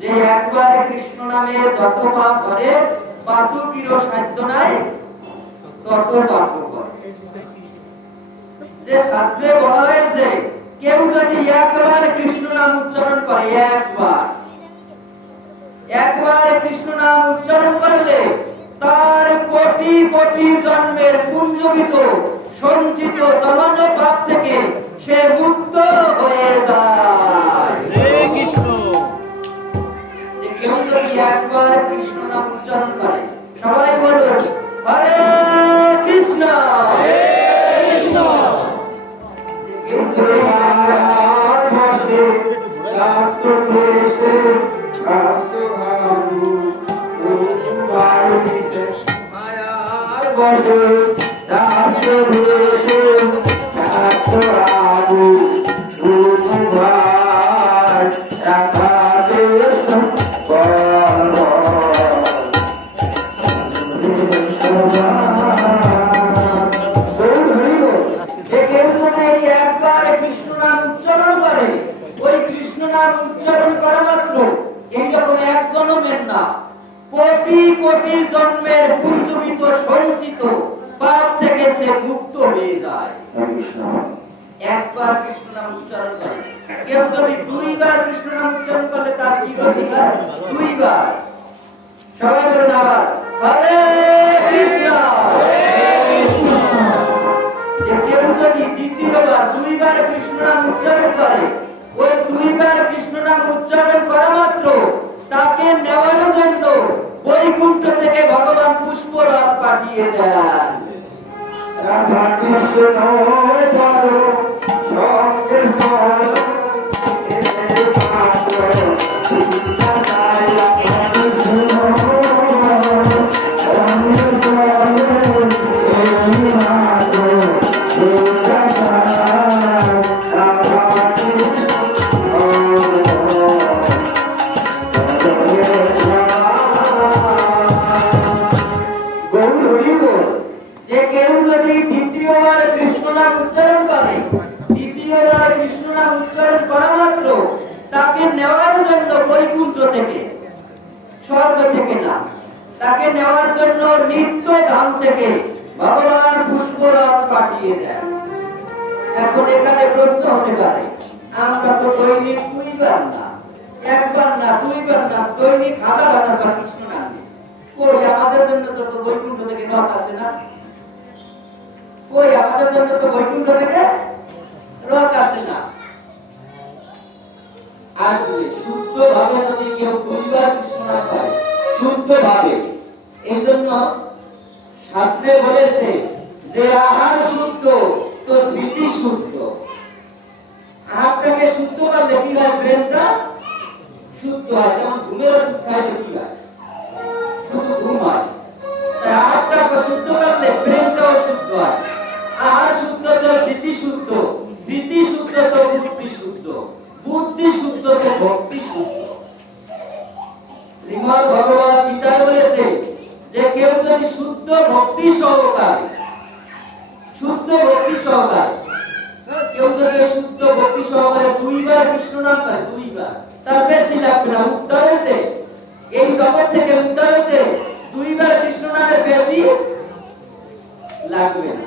যে একবার কৃষ্ণ নামে যত পাপ করে পাতকির সাধ্য নাই তত পাপ করে। যে শাস্ত্রে বলা হয়েছে কেউ যদি একবার কৃষ্ণ নাম উচ্চারণ করে, একবার কৃষ্ণ নাম উচ্চারণ করলে তার কোটি কোটি জন্মের পুঞ্জীভূত সঞ্চিত জমানো পাপ থেকে সে মুক্ত হয়ে যায়। হে কৃষ্ণ। যে কেউ যদি একবার কৃষ্ণ নাম উচ্চারণ করে, সবাই বলুন হরে কৃষ্ণ হরে কৃষ্ণ। উচ্চারণ করা মাত্র এইরকম এক জন্মের না, কোটি কোটি জন্মের পুঞ্জীভূত সঞ্চিত পাপ থেকে সে মুক্ত হয়ে যায়। একবার কৃষ্ণ নাম উচ্চারণ করে। কেউ যদি দুইবার কৃষ্ণ নাম উচ্চারণ করলে তার কি গতি হয়? দুইবার। সবাই বলুন আবার হরে কৃষ্ণ হরে কৃষ্ণ। কেউ যদি দ্বিতীয়বার দুইবার কৃষ্ণ নাম উচ্চারণ করে, ওই দুইবার কৃষ্ণ নাম উচ্চারণ করা মাত্র তাকে নেওয়ার জন্য বৈকুণ্ঠ থেকে ভগবান পুষ্পরথ পাঠিয়ে দেন। রাধা কৃষ্ণ বলো সঙ্গে সঙ্গে যে কেউ যদি দ্বিতীয়বার কৃষ্ণ নাম উচ্চারণ করে, দ্বিতীয়বার কৃষ্ণ নাম উচ্চারণ করা মাত্র তাকে নেওয়ার জন্য বৈকুণ্ঠ থেকে, স্বর্গ থেকে না, তাকে নেওয়ার জন্য নিত্য ধাম থেকে ভগবান পুষ্পরথ পাঠিয়ে দেন। এখন এখানে প্রশ্ন হতে পারে, আমরা তো দৈনিক দুইবার না, একবার না, দুইবার না, দৈনিক হাজার হাজার বার কৃষ্ণ নাম নিই। কই আমাদের জন্য তো বৈকুণ্ঠ থেকে রথ আসে না? কই আমাদের জন্য তো বৈকুণ্ঠ থেকে রথ আসে না? আসবে শুদ্ধ ভাবে যদি কেউ দুইবার কৃষ্ণ নাম করে, শুদ্ধ ভাবে। এই জন্য শাস্ত্রে বলেছে যে আহার শুদ্ধ তো স্মৃতি শুদ্ধ। আহারটাকে শুদ্ধ করলে কি হয়? ব্রেনটা শুদ্ধ হয়। যেমন ঘুমের ওষুধ খাইলে কি হয়? শুধু ঘুম হয়। তাই আহারটাকে শুদ্ধ করলে ব্রেনটাও শুদ্ধ হয়। আহার শুদ্ধ তো স্মৃতি শুদ্ধ, স্মৃতি শুদ্ধ তো বুদ্ধি শুদ্ধ, বুদ্ধি শুদ্ধ তো ভক্তি শুদ্ধ। শ্রীমদ্ ভগবত গীতায় বলেছে যে কেউ যদি শুদ্ধ ভক্তি সহকারে, শুদ্ধ ভক্তি সহকারে, কেউ যদি শুদ্ধ ভক্তি সহকারে দুইবার কৃষ্ণ নাম করে, দুইবার, তার বেশি লাগবে না উদ্ধার হইতে। এই জগৎ থেকে উদ্ধার হইতে দুইবার কৃষ্ণ নামের বেশি লাগবে না।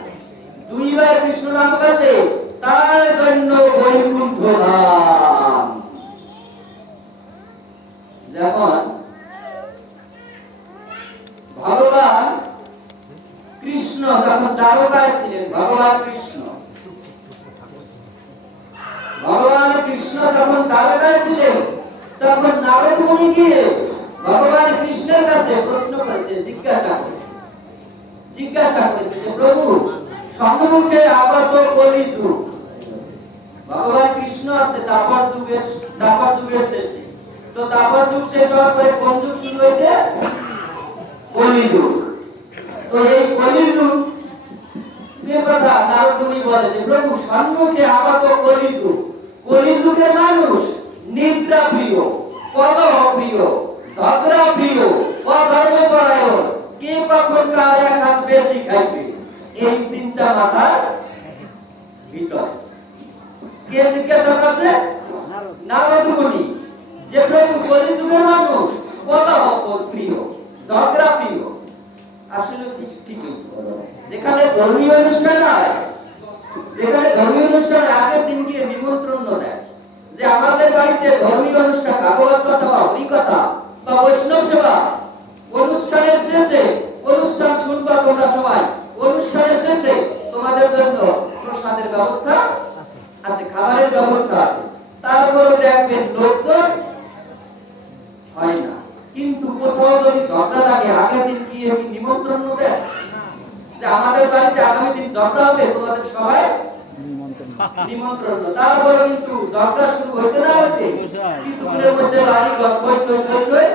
দুইবার কৃষ্ণ নাম করলে তার জন্য বৈকুণ্ঠ ধাম। যেমন ভগবান কৃষ্ণ যখন দ্বারকায় ছিলেন, ভগবান কৃষ্ণ যখন দ্বারকায় ছিলেন, তখন নারদ মুনি গিয়ে ভগবান কৃষ্ণের কাছে প্রশ্ন করেছে, জিজ্ঞাসা করেছে যে প্রভু সম্মুখে আগত কলিযুগ, ভগবান কৃষ্ণ আছে দ্বাপর যুগের শেষে। তো দ্বাপর যুগ শেষ হওয়ার পরে কোন যুগ শুরু হয়েছে? কলিযুগ। তো এই কলিযুগ এর কথা নারদ মুনি বলে যে প্রভু সম্মুখে আগত কলিযুগ, কলিযুগের মানুষ নিদ্রা প্রিয়, কলহ প্রিয়, ঝগড়া প্রিয়, অধর্মপরায়ণ, কে কখন কার এক হাত বেশি খাইবে, এই চিন্তা মাথার ভিতর। কে জিজ্ঞাসা করছে? নারদ মুনি। যে প্রভু কলিযুগের মানুষ কলহ প্রিয়, ঝগড়া প্রিয়। আসলে ঠিক যেখানে ধর্মীয় অনুষ্ঠান হয়, যেখানে ধর্মীয় অনুষ্ঠানে আগের দিন গিয়ে নিমন্ত্রণ দেয় যে আমাদের বাড়িতে ধর্মীয় অনুষ্ঠান, ভাগবত কথা বা হরিকথা বা বৈষ্ণব সেবা, অনুষ্ঠানের শেষে অনুষ্ঠান শুনবা তোমরা সবাই, অনুষ্ঠানের শেষে তোমাদের জন্য প্রসাদের ব্যবস্থা আছে, খাবারের ব্যবস্থা আছে। তারপরে দেখবেন লোকজন হয় না। কিন্তু কোথাও যদি ঝগড়া লাগে আগের দিন গিয়ে কি নিমন্ত্রণ দেয় যে আমাদের বাড়িতে আগামী দিন ঝগড়া হবে, তোমাদের সবাই নিমন্ত্রণ। তারপরে কিন্তু ঝগড়া শুরু হইতে না হইতে কিছুদিনের মধ্যে বাড়ি ঘর কই কই কই কই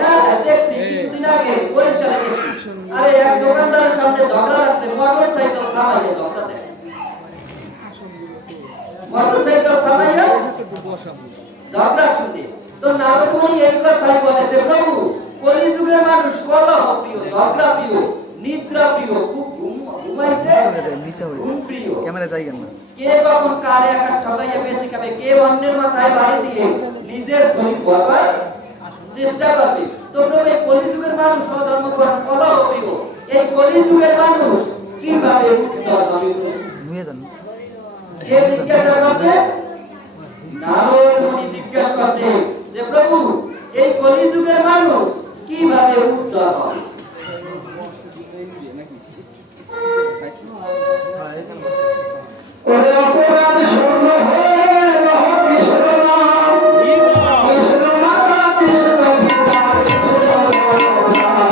হ্যাঁ দেখছি কিছুদিন আগে বরিশালে দেখছি, আরে এক দোকানদারের সামনে ঝগড়া লাগছে, মোটর সাইকেল থামাইয়ে ঝগড়া দেয়, মোটর সাইকেল থামাইয়া ঝগড়া শুনে। তো নারদমুনি এই কথাই বলে যে প্রভু কলিযুগের মানুষ কলহ প্রিয়, ঝগড়া প্রিয়, নিদ্রা প্রিয়, খুব ঘুমাইতে ঘুম প্রিয়। ক্যামেরা যাইগেন না, কে কখন কারে একটা ঠকাইয়া বেশি খাবে, কে অন্যের মাথায় বাড়ি দিয়ে নিজের ধনী হওয়ার চেষ্টা করবে। তো প্রভু এই কলিযুগের মানুষ অধর্মপরায়ণ কলহ প্রিয়, এই কলিযুগের মানুষ কিভাবে উদ্ধার হবে? নুয়ে যান। কে জিজ্ঞাসা করছে? নারদ মুনি জিজ্ঞাসা করছে যে প্রভু এই কলিযুগের মানুষ কিভাবে উদ্ধার হবে? ওরে অপরাধ শূন্য হয়ে রহ কৃষ্ণ নাম, কৃষ্ণ মাতা কৃষ্ণ পিতা, কৃষ্ণ ভগবান,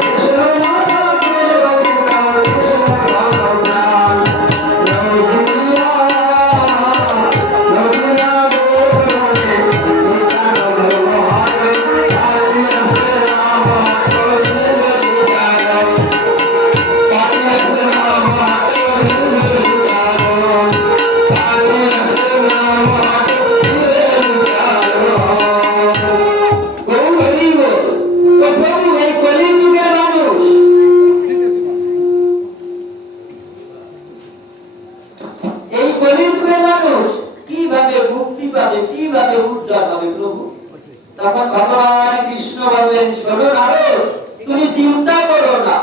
কৃষ্ণ মাতা কৃষ্ণ পিতা, কৃষ্ণ ভগবান। রঘুয়া রঘুয়া গোরে পিতা ভগবান, কালী রাম রাম কৃষ্ণ বিকার, কালী রাম তখন ভগবান কৃষ্ণ বললেন, শোনো নারদ, তুমি চিন্তা করো না,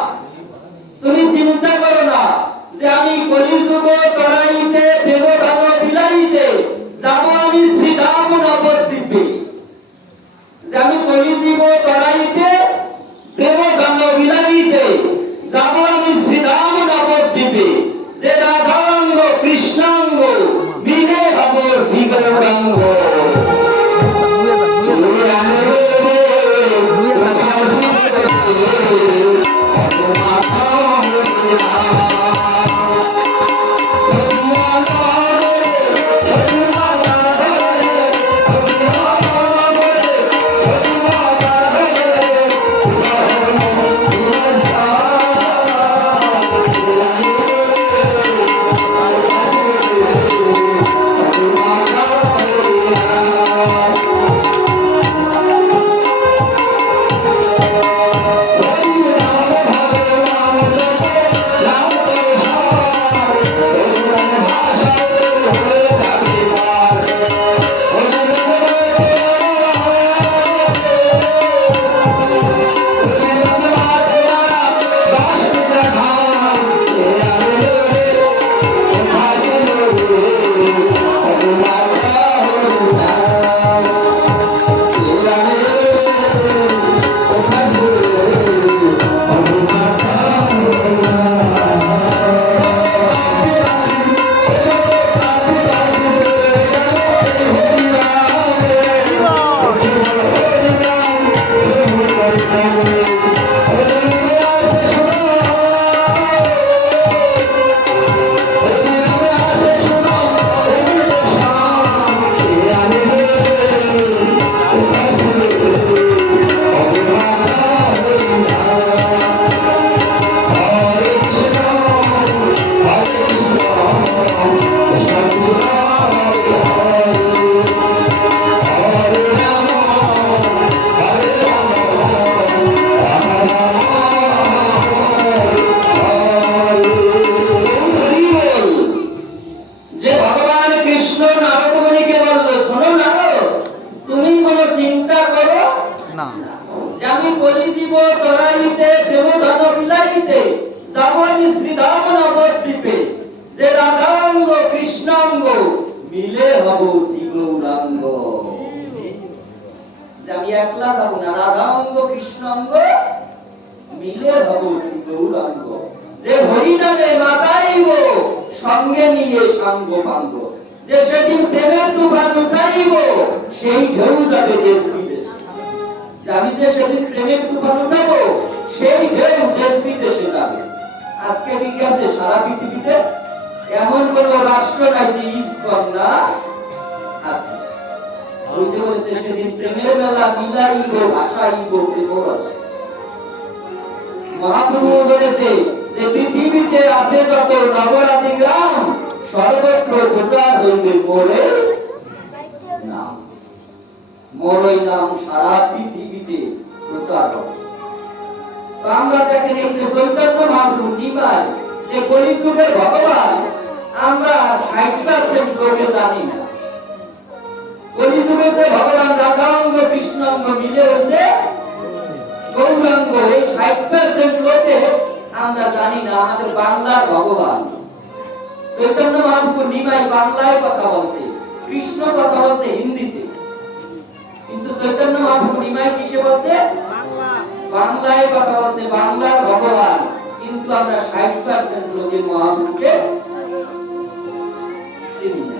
তুমি চিন্তা করো না যে আমি কলিযুগ তরাইতে দেবধাম বিলাইতে যাব আমি শ্রীধাম নবদ্বীপে, যে আমি কলিযুগ তরাইতে দেবধাম বিলাইতে যাব আমি শ্রীধাম নবদ্বীপে, যে রাধাঙ্গ কৃষ্ণাঙ্গ মিলে হব শ্রীগৌরাঙ্গ। নুয়ে যান, নুয়ে যান। তুমি কোনো চিন্তা করো না যে আমি কলিজীব তরাইতে প্রেমধন বিলাইতে যাব আমি শ্রীধাম নবদ্বীপে, যে রাধাঙ্গ কৃষ্ণাঙ্গ মিলে হব শ্রীগৌরাঙ্গ। যে আমি একলা যাব না, রাধাঙ্গ কৃষ্ণাঙ্গ মিলে হব শ্রীগৌরাঙ্গ। যে হরি নামে মাতাইব সঙ্গে নিয়ে সাঙ্গ পাঙ্গ, যে সেদিন প্রেমের তুফান উঠাইব সেই ঢেউ যাবে দেশ বিদেশে। যে আমি যে সেদিন প্রেমের তুফান উঠাবো সেই ঢেউ দেশ বিদেশে যাবে। আজকে ঠিক আছে সারা পৃথিবীতে এমন কোন রাষ্ট্র নাই যে ইসকন না আছে। ওই যে বলেছে সেদিন প্রেমের মেলা মিলাইব ভাষাইব প্রেম রসে। মহাপ্রভু বলেছে যে পৃথিবীতে আছে যত নগরাদি গ্রাম সর্বত্র প্রচার হইবে মোরে নাম। মোরই নাম সারা পৃথিবীতে প্রচার হবে। তো আমরা দেখেন এই যে চৈতন্য মহাপ্রভু নিমাই যে কলিযুগের ভগবান, আমরা 60% লোকে জানি না। কলিযুগের যে ভগবান রাধাঙ্গ কৃষ্ণাঙ্গ মিলে হয়েছে গৌরাঙ্গ, এই 60% লোকে আমরা জানি না আমাদের বাংলার ভগবান। চৈতন্য মহাপ্রভু নিমাই বাংলায় কথা বলছে, কৃষ্ণ কথা বলছে হিন্দিতে, কিন্তু চৈতন্য মহাপ্রভু নিমাই কিসে বলছে? বাংলায় কথা বলছে, বাংলার ভগবান। কিন্তু আমরা 60% লোকে মহাপ্রভুকে চিনি না।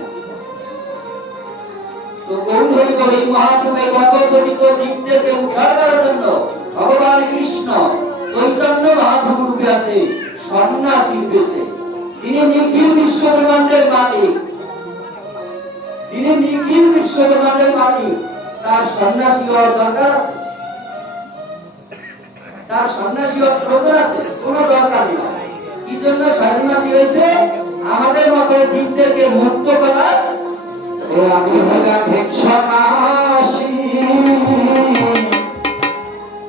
তো গৌর হইব এই মহাপ্রভু ভগবদ্গীত জীবদেরকে উদ্ধার করার জন্য ভগবান কৃষ্ণ চৈতন্য মহাপ্রভু রূপে আছে সন্ন্যাসী রূপে। তিনি নিখিল বিশ্বব্রহ্মাণ্ডের মালিক, তিনি নিখিল বিশ্বব্রহ্মাণ্ডের মালিক। তার সন্ন্যাসী হওয়ার দরকার আছে? তার সন্ন্যাসী হওয়ার প্রয়োজন আছে? কোনো দরকার নেই। কি জন্য সন্ন্যাসী হয়েছে? আমাদের মতো জীবদেরকে মুক্ত করার। আমি হইলাম ভিক্ষাসী,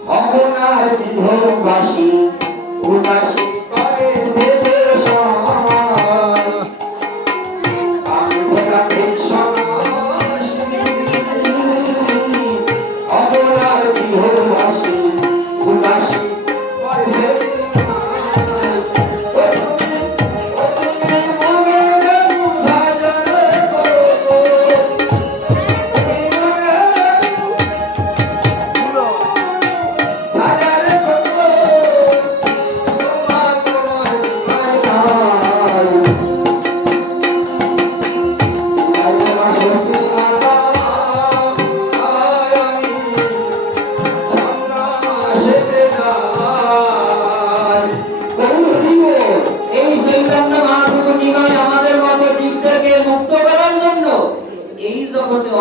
হব না গৃহবাসী, উদাসী করে দেবের সমাজ। আমি হইলাম ভিক্ষাসী, হব না গৃহবাসী, উদাসী করে দেবের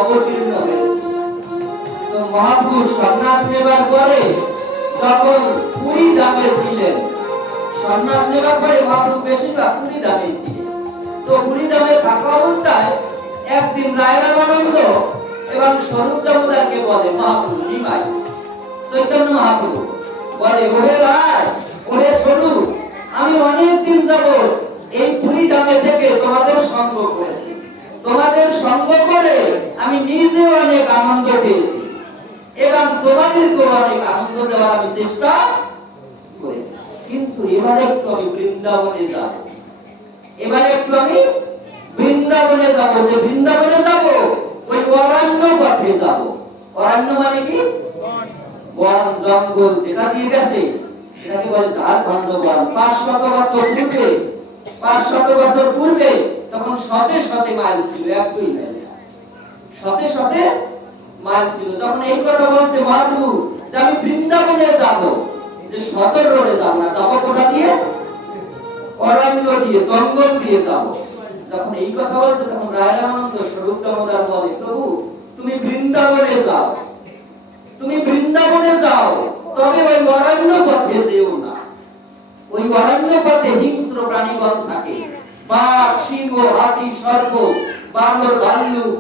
অবতীর্ণ হয়েছে। তো মহাপ্রভু সন্ন্যাস নেবার পরে যখন পুরী ধামে ছিলেন, সন্ন্যাস নেবার পরে মহাপ্রভু বেশিরভাগ পুরী ধামে ছিলেন। তো পুরী ধামে থাকা অবস্থায় একদিন রায়রামানন্দ এবং স্বরূপ দামোদরকে বলে মহাপ্রভু নিমাই, চৈতন্য মহাপ্রভু বলে, ওরে রায়, ওরে স্বরূপ, আমি অনেকদিন যাবত এই পুরী ধামে থেকে তোমাদের সঙ্গ করেছি, তোমাদের সঙ্গ করে আমি নিজেও অনেক আনন্দ পেয়েছি এবং তোমাদেরকেও অনেক আনন্দ দেওয়ার আমি চেষ্টা করেছি। কিন্তু এবারে একটু আমি বৃন্দাবনে যাব, এবারে একটু আমি বৃন্দাবনে যাব। যে বৃন্দাবনে যাব ওই অরণ্য পথে যাব। অরণ্য মানে কি? বন জঙ্গল যেটা দিয়ে গেছে সেটাকে বলে ঝাড়খণ্ড বন। 500 বছর পূর্বে, 500 বছর পূর্বে তখন শতে শতে মাইল ছিল, 1-2 মাইল, শতে শতে মাইল ছিল। যখন এই কথা বলছে মহাপ্রভু যে আমি বৃন্দাবনে যাব, যে সদর রোডে যাব না, যাব কোথা দিয়ে? অরণ্য দিয়ে, জঙ্গল দিয়ে যাব। যখন এই কথা বলছে তখন রায়রামানন্দ স্বরূপ দামোদর বলে, প্রভু তুমি বৃন্দাবনে যাও, তুমি বৃন্দাবনে যাও, তবে ওই অরণ্য পথে যেও না। ওই অরণ্য পথে হিংস্র প্রাণীগণ থাকে, বাঘ, সিংহ, হাতি, সর্প, বানর, ভাল্লুক,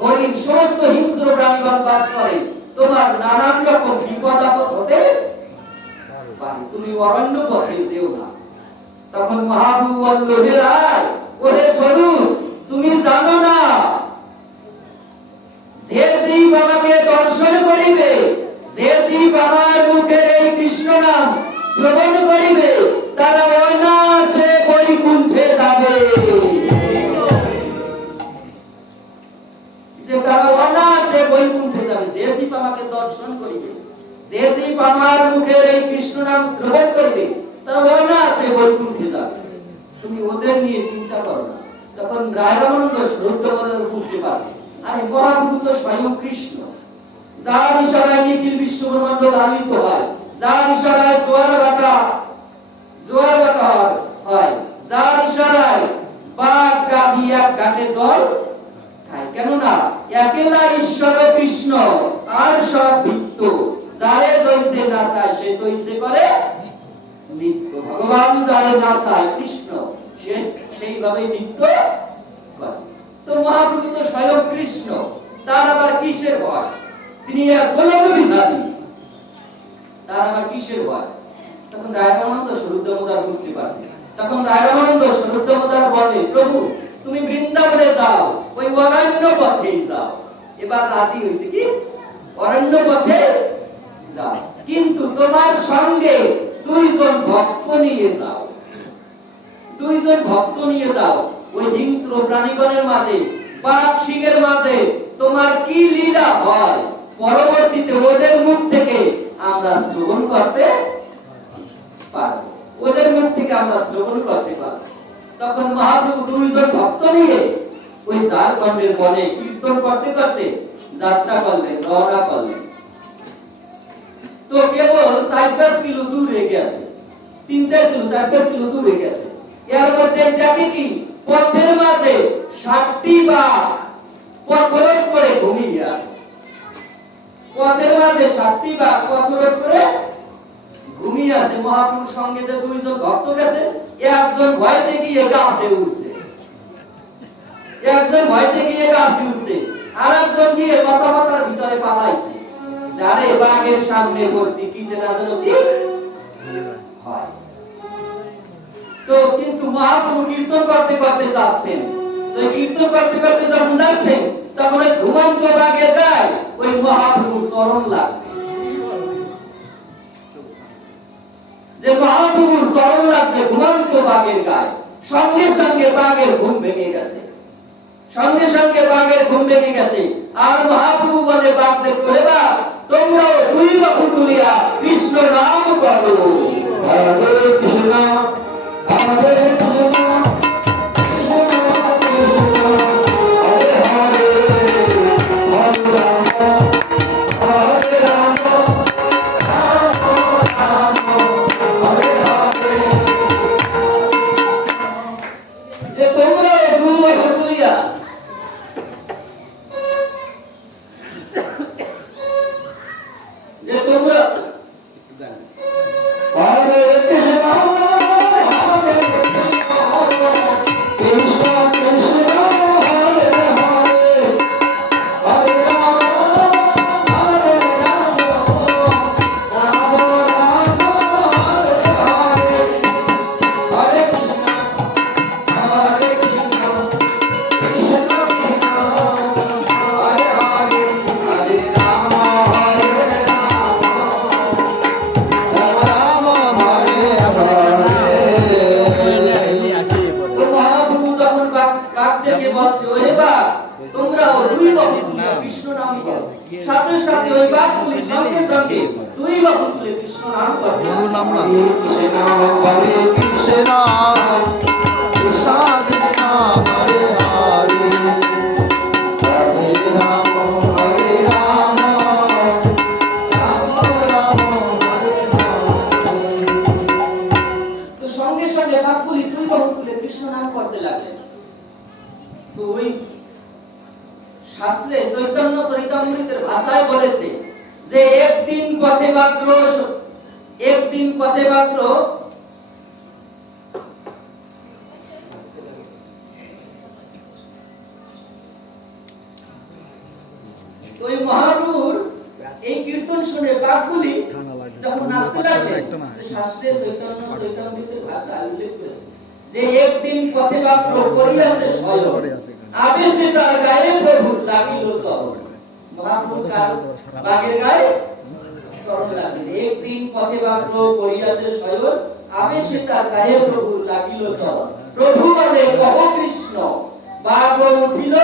হরিণ, সমস্ত হিংস্র প্রাণীগণ বাস করে। তোমার নানান রকম বিপদ আপদ হতে পারে, তুমি অরণ্য পথে যেও না। তখন মহাপ্রভু বলল, হে রায়, ওরে স্বরূপ, তুমি জানো না যে জীব আমাকে দর্শন করিবে, যে জীব আমার মুখের এই কৃষ্ণ নাম শ্রবণ করিবে, তারা অনায়াসে বৈকুণ্ঠে যাবে। যে তারা অনায়াসে বৈকুণ্ঠে যাবে, যে জীব আমাকে দর্শন করিবে, যে জীব আমার মুখের এই কৃষ্ণ নাম শ্রবণ করবে, তারা অনায়াসে বৈকুণ্ঠে যাবে। তুমি ওদের নিয়ে চিন্তা করো না। তখন রায় রামানন্দ শ্রদ্ধা বুঝতে পারছে, আরে মহাপ্রভু তো স্বয়ং কৃষ্ণ, যার ইশারায় নিখিল বিশ্বব্রহ্মাণ্ড লালিত হয়, যার ইশারায় জোয়ার ভাটা হয়, যার ইশারায় বাঘ গাভী এক ঘাটে জল খায়। কেননা একেলা ঈশ্বর কৃষ্ণ, আর সব নিত্য, যারে জয়সে নাচায় সে তৈসে করে নিত্য। ভগবান যারে নাচায় কৃষ্ণ, সে সেইভাবে নিত্য করে। তো মহাপ্রভু তো স্বয়ং কৃষ্ণ, তার আবার কিসের ভয়? তিনি এক গোলকবিধানী, তার আবার কিসের ভয়? তখন রায়রামানন্দ স্বরূপদামোদর বুঝতে পারছে। তখন রায়রামানন্দ স্বরূপদামোদর বলে, প্রভু তুমি বৃন্দাবনে যাও, ওই অরণ্য পথেই যাও। এবার রাজি হয়েছে কি? অরণ্য পথে যাও, কিন্তু তোমার সঙ্গে দুইজন ভক্ত নিয়ে যাও, দুইজন ভক্ত নিয়ে যাও। ওই হিংস্র প্রাণীগণের মাঝে, বাঘ সিংহের মাঝে তোমার কি লীলা হয়, পরবর্তীতে ওদের মুখ থেকে আমরা শ্রবণ করতে পারবো, ওদের মুখ থেকে আমরা শ্রবণ করতে পারবো। তখন মহাপ্রভু দুইজন ভক্ত নিয়ে ওই ঝাড়খণ্ডের বনে কীর্তন করতে করতে যাত্রা করলেন, রওনা করলেন। তো কেবল 4-5 কিলো দূরে গেছে, 3-4 কিলো 4-5 কিলো দূরে গেছে। এর মধ্যে দেখে কি পথের মাঝে 60টি বাঘ পথরোধ করে ঘুমিয়ে আছে। পথের মাঝে 60টি বাঘ পথরোধ করে ঘুমিয়ে আছে। মহাপ্রভুর সঙ্গে যে দুইজন ভক্ত গেছে, একজন ভয়তে গিয়ে গাছে উঠছে, একজন ভয়তে গিয়ে গাছে উঠছে, আর একজন গিয়ে পাতার ভিতরে পালাইছে। যারে বাঘের সামনে পড়ছি কি যে না জানো কি হয়। তো কিন্তু মহাপ্রভু কীর্তন করতে করতে যাচ্ছেন। তো কীর্তন করতে করতে যখন যাচ্ছেন, তখন ওই ঘুমন্ত বাঘের গায়ে ওই মহাপ্রভুর চরণ লাগছে। যে মহাপ্রভুর চরণ লাগছে ঘুমন্ত বাঘের গায়ে, সঙ্গে সঙ্গে বাঘের ঘুম ভেঙে গেছে, সঙ্গে সঙ্গে বাঘের ঘুম ভেঙে গেছে। আর মহাপ্রভু বলে বাঘদের, করে বাঘ তোমরাও দুই বাহু তুলিয়া কৃষ্ণ নাম করো। হরে কৃষ্ণ হরে কৃষ্ণ কৃষ্ণ কৃষ্ণ হরে হরে, হরে রাম হরে রাম রাম রাম হরে হরে। যে তোমরাও দুই বাহু তুলিয়া যে তোমরা হরে কৃষ্ণ হরে কৃষ্ণ কৃষ্ণ হরে হরে, হরে রাম হরে রাম রাম রাম হরে হরে, হরে কৃষ্ণ হরে কৃষ্ণ কৃষ্ণ কৃষ্ণ হরে হরে, হরে রাম হরে মহাপ্রভু যখন বাঘদেরকে বলছে, ওরে বাঘ তোমরাও দুই বাহু তুলে কৃষ্ণ নাম করো, সাথে সাথে ওই বাঘগুলি সঙ্গে সঙ্গে দুই বাহু তুলে কৃষ্ণ নাম করতে গুরু নাম না কৃষ্ণ হরে কৃষ্ণ কৃষ্ণ কৃষ্ণ হরে হরে, হরে রাম হরে রাম রাম রাম হরে হরে। তো সঙ্গে সঙ্গে বাঘগুলি দুই বাহু তুলে কৃষ্ণ নাম করতে লাগলেন। তো ওই শাস্ত্রে চৈতন্য চরিতামৃতের ভাষায় বলেছে যে একদিন পথে বাক্র, একদিন পথে বাক্র ওই মহাপ্রভুর এই কীর্তন শুনে বাঘগুলি যখন নাচতে লাগলেন, শাস্ত্রে চৈতন্য চরিতামৃতের ভাষায় উল্লেখ করেছে যে একদিন পথে বাক্র করিয়াছে স্বয়ং, আবেশে তার গায়ে প্রভুর লাগিল চরণ। মহাপ্রভু কাল বাগের গায়ে চরণ রাখলেন। একদিন পথে বাক্য করিয়াছে শয়ন, আবেশে তার গায়ে প্রভু লাগিল চরণ। প্রভু বলে কহ কৃষ্ণ, বাগ উঠিল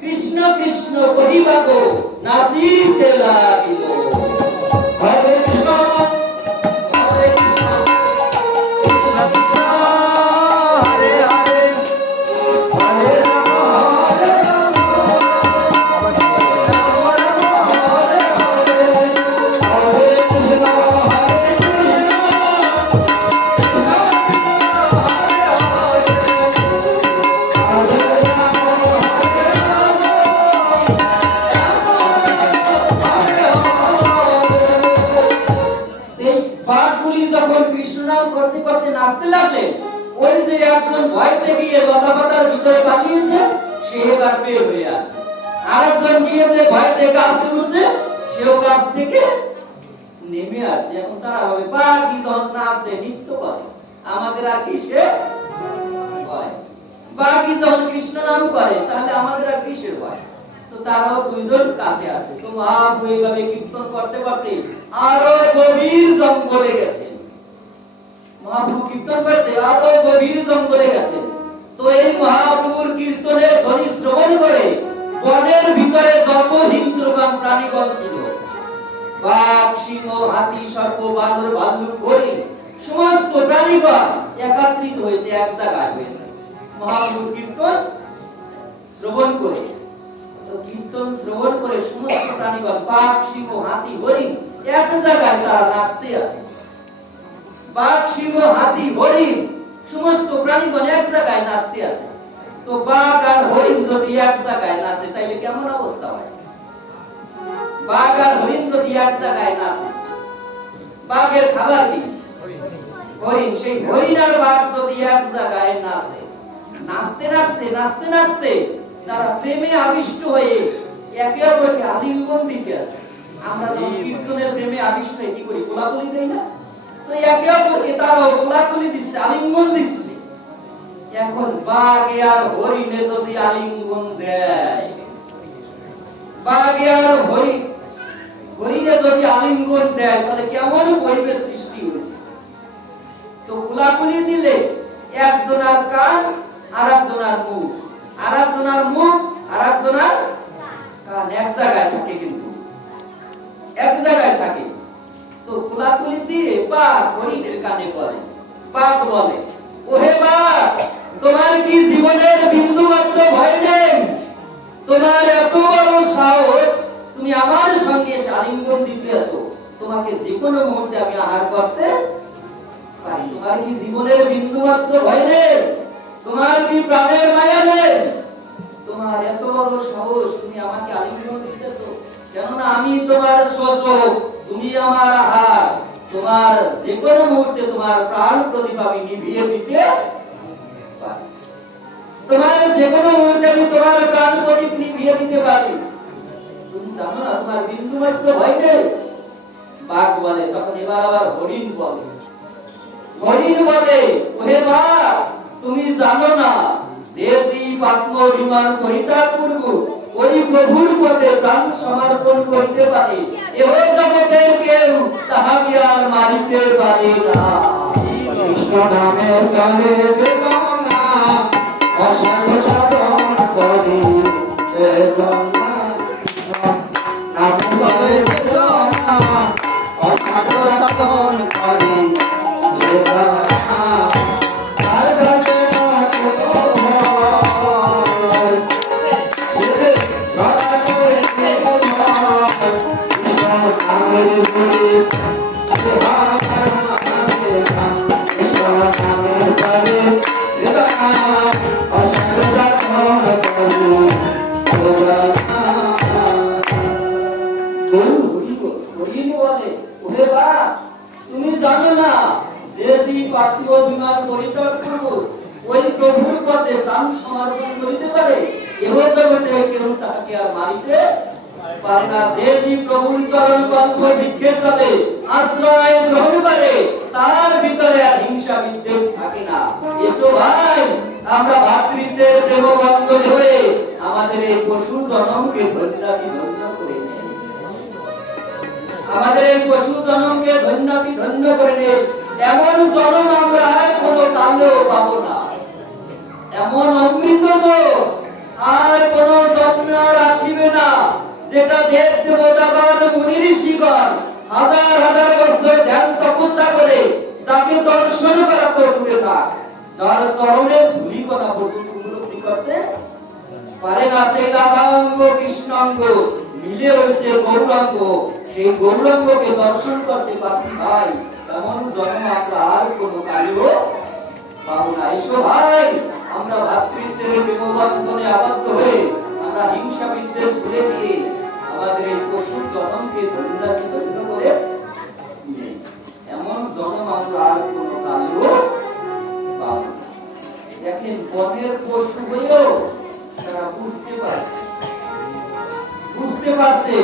কৃষ্ণ কৃষ্ণ কহিবাগ নাচিতে লাগিল। হরে কৃষ্ণ হরে কৃষ্ণ কৃষ্ণ কৃষ্ণ হরে হরে হরে রাম হরে রাম রাম রাম হরে হরে হরে কৃষ্ণ হরে কৃষ্ণ হরে রাম হরে রাম এই বাঘগুলি যখন কৃষ্ণ নাম করতে করতে নাচতে লাগলেন, ওই যে একজন ভয়তে গিয়ে লতাপাতার ভিতরে পালিয়েছে সে এবার বের হয়ে আসে। আরেকজন গিয়েছে ভয়তে গাছে উঠছে, সেও গাছ থেকে নেমে আসছে। এখন তারা হবে বাঘই যখন নাচে নৃত্য করে, আমাদের আর কিসে ভয়? বাঘই যখন কৃষ্ণ নাম করে তাহলে আমাদের আর কিসের ভয়? তো তারাও দুইজন কাছে আছে। তো মহাপ্রভু এইভাবে কীর্তন করতে করতে আরো গভীর জঙ্গলে গেছেন। মহাপ্রভু কীর্তন করতে আরো গভীর জঙ্গলে গেছেন। তো এই মহাপ্রভুর কীর্তনের ধ্বনি শ্রবণ করে বনের ভিতরে যত হিংস্রগণ প্রাণীগণ ছিল, বাঘ, সিংহ, হাতি, সর্প, বানর, ভাল্লুক, হরিণ, সমস্ত প্রাণীগণ একত্রিত হয়েছে, এক জায়গায় হয়েছে মহাপ্রভুর কীর্তন শ্রবণ করে। তো কীর্তন শ্রবণ করে সমস্ত প্রাণীগণ বাঘ, সিংহ, হাতি, হরিণ এক জায়গায় তারা নাচতে আছে। বাঘ, সিংহ, হাতি, হরিণ সমস্ত প্রাণীগণ এক জায়গায় নাচতে আছে। তো বাঘ আর হরিণ যদি এক জায়গায় নাচে তাইলে কেমন অবস্থা হয়? বাঘ আর হরিণ যদি এক জায়গায় নাচে, বাঘের খাবার কি? হরিণ। সেই হরিণ আর বাঘ যদি এক জায়গায় নাচে, নাচতে নাচতে নাচতে নাচতে তারা প্রেমে আবিষ্ট হয়ে একে অপরকে আলিঙ্গন দিতে আছে। আমরা যখন কীর্তনের প্রেমে আবিষ্ট হয়ে কি করি? কোলাকুলি দেই না? তো একে অপরকে তারাও কোলাকুলি দিচ্ছে, আলিঙ্গন দিচ্ছে। এখন বাঘে আর হরিণে যদি আলিঙ্গন দেয়, বাঘে আর হরিণে যদি আলিঙ্গন দেয় তাহলে কেমন পরিবেশ সৃষ্টি হয়েছে? তো কোলাকুলি দিলে একজনের কান আর একজনের মুখ, আর একজনের মুখ আর একজনের কান এক জায়গায় থাকে, কিন্তু এক জায়গায় থাকে। তো কোলাকুলি দিয়ে বাঘ হরিণের কানে বলে, বাঘ বলে ওহে বাঘ, তোমার কি জীবনের বিন্দু মাত্র ভয় নেই? তোমার এত বড় সাহস, তুমি আমার সঙ্গে আলিঙ্গন দিতে আছো, তোমাকে যে কোনো মুহূর্তে আমি আহার করতে পারি। তোমার কি জীবনের বিন্দু মাত্র ভয় নেই? তোমার কি প্রাণের মায়া নেই? তোমার এত বড় সাহস, তুমি আমাকে আলিঙ্গন দিতেছো? কেননা আমি তোমার শোষক, তুমি আমার আহার, তোমার যে কোনো মুহূর্তে তোমার প্রাণ প্রদীপ আমি নিভিয়ে দিতে পারি। তোমার যে কোনো মুহূর্তে আমি তোমার প্রাণ প্রদীপ নিভিয়ে দিতে পারি। তুমি জানো না তোমার বিন্দু মাত্র ভয় নেই? বাঘ বলে। তখন এবার আবার হরিণ বলে, হরিণ বলে ওহে বাঘ, তুমি জানো না যে জীব আত্মাভিমান পরিত্যাগ পূর্ব ওই প্রভুর পদে প্রাণ সমর্পণ করতে পারে, এ জগতের কেউ তাহাকে আর মারিতে পারে না। কৃষ্ণ নামে চলে বেদনা, অসাধ সাধন করি বেদনা। নামে চলে বেদনা, অসাধ সাধন করি বেদনা। আর ঘটে না কোনো ভয়, ধরা করে বেদনা। কৃষ্ণ নামের গুলি তুমি জানো না যে জীব আত্মাভিমান পরিত্যাগ করব ওই প্রভুর পথে প্রাণ সমর্পণ করিতে পারে, এ জগতে কেউ তাহাকে আর মারিতে পারে না। যে জীব প্রভুর চরণ কল্প বৃক্ষের তলে আশ্রয় গ্রহণ করে তার ভিতরে আর হিংসা বিদ্বেষ থাকে না। এসো ভাই, আমরা ভাতৃত্বের প্রেম বন্ধনে হয়ে আমাদের এই পশু জনমকে ধন্য করে নেই। আমাদের এই পশু জনমকে ধন্য করে নে। এমন জনম আমরা আর কোনো কালেও পাবো না। এমন অমৃত যোগ আর কোনো জন্মে আর আসিবে না, যেটা দেব দেবতাগণ মুনি ঋষিগণ হাজার হাজার বছর ধ্যান তপস্যা করে তাকে দর্শন করা তো দূরে থাক, যার চরণের ধূলিকণা পর্যন্ত উপলব্ধি করতে পারে না। সেই রাধাঙ্গ কৃষ্ণাঙ্গ মিলে হয়েছে গৌরাঙ্গ, সেই গৌরাঙ্গকে দর্শন করতে পারছি ভাই, এমন জন্ম আমরা আর কোনো কালেও পাবো না। এসো ভাই, আমরা ভাতৃত্বের প্রেমবন্ধনে আবদ্ধ হয়ে আমরা হিংসা বিদ্বেষ ভুলে দিয়ে আমাদের এই পশু জনমকে ধন্য করে নিই। এমন জন্ম আমরা আর কোনো কালেও পাবো না। দেখেন, বনের পশু হয়েও তারা বুঝতে পারছে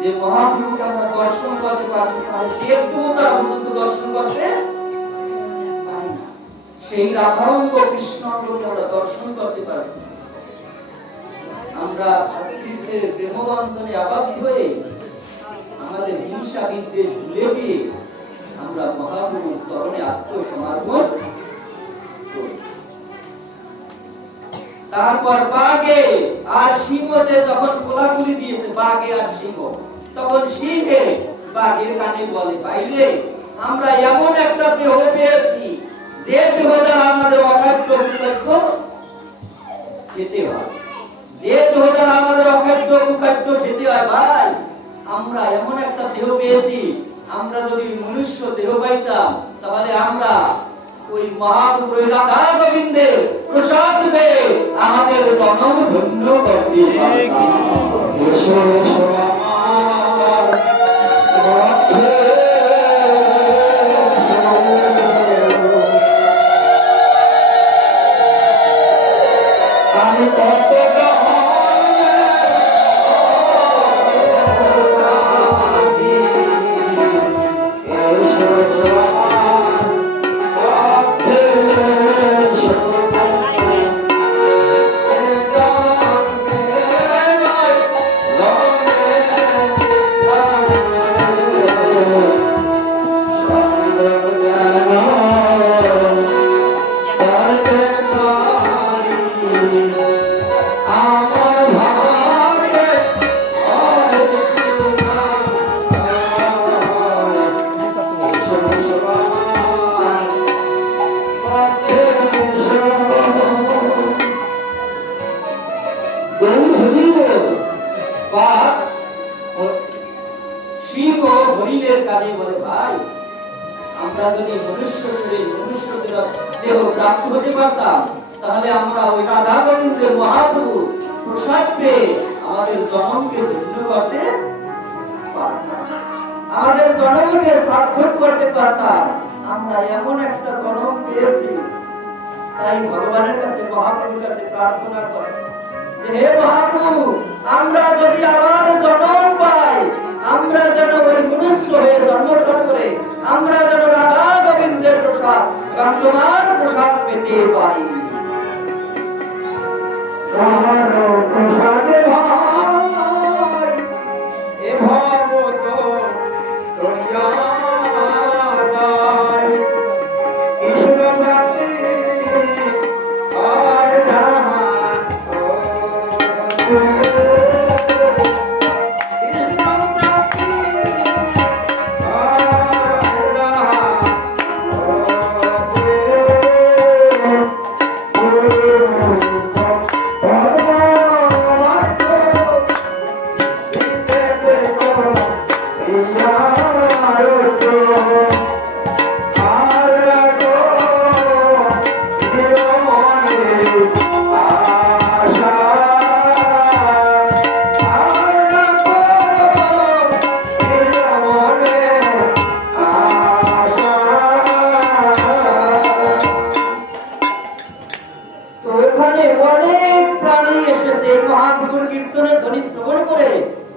যে মহাপ্রভুকে আমরা দর্শন করতে পারছি, দেব দেবতা পর্যন্ত দর্শন করতে পারি না। সেই রাধাঙ্গ কৃষ্ণাঙ্গকে আমরা দর্শন করতে পারছি। আমরা ভাতৃত্বের প্রেমবন্ধনে আবদ্ধ হয়ে আমাদের হিংসা বিদ্বেষ ভুলে গিয়ে আমরা মহাপ্রভুর চরণে আত্মসমর্পণ করি। তারপর বাঘে আর সিংহতে যখন কোলাকুলি দিয়েছে, বাঘে আর সিংহ, তখন সিংহে বাঘের কানে বলে, ভাইরে, আমরা এমন একটা দেহ পেয়েছি যে দেহ দ্বারা আমাদের অখাদ্য কুখাদ্য খেতে হয়, যে দেহ দ্বারা আমাদের অখাদ্য কুখাদ্য খেতে হয়। ভাই, আমরা এমন একটা দেহ পেয়েছি, আমরা যদি মনুষ্য দেহ পাইতাম তাহলে আমরা ওই মহাপ্রভু রাধা গোবিন্দের প্রসাদ পেয়ে আমাদের জনম ধন্য করতে আমি কত সিংহ হরিণের কানে বলে, ভাই, আমরা যদি মনুষ্য শরীর মনুষ্য দেহ প্রাপ্ত হতে পারতাম তাহলে আমরা ওই রাধা গোবিন্দের মহাপ্রভু প্রসাদ পেয়ে আমাদের জন্মকে ধন্য করতে পারতাম, আমাদের জন্মকে সার্থক করতে পারতাম। আমরা এমন একটা জন্ম পেয়েছি, তাই ভগবানের কাছে মহাপ্রভুর কাছে প্রার্থনা করে, হে মহাপ্রভু, আমরা যদি আবার জন্ম পাই, আমরা যেন ওই মনুষ্য হয়ে জন্মগ্রহণ করে আমরা যেন রাধা গোবিন্দের প্রসাদ এবং তোমার প্রসাদ পেতে পারি। প্রসাদে ভাই এ ভগত কৃষ্ণ প্রাপ্তি আর জাহান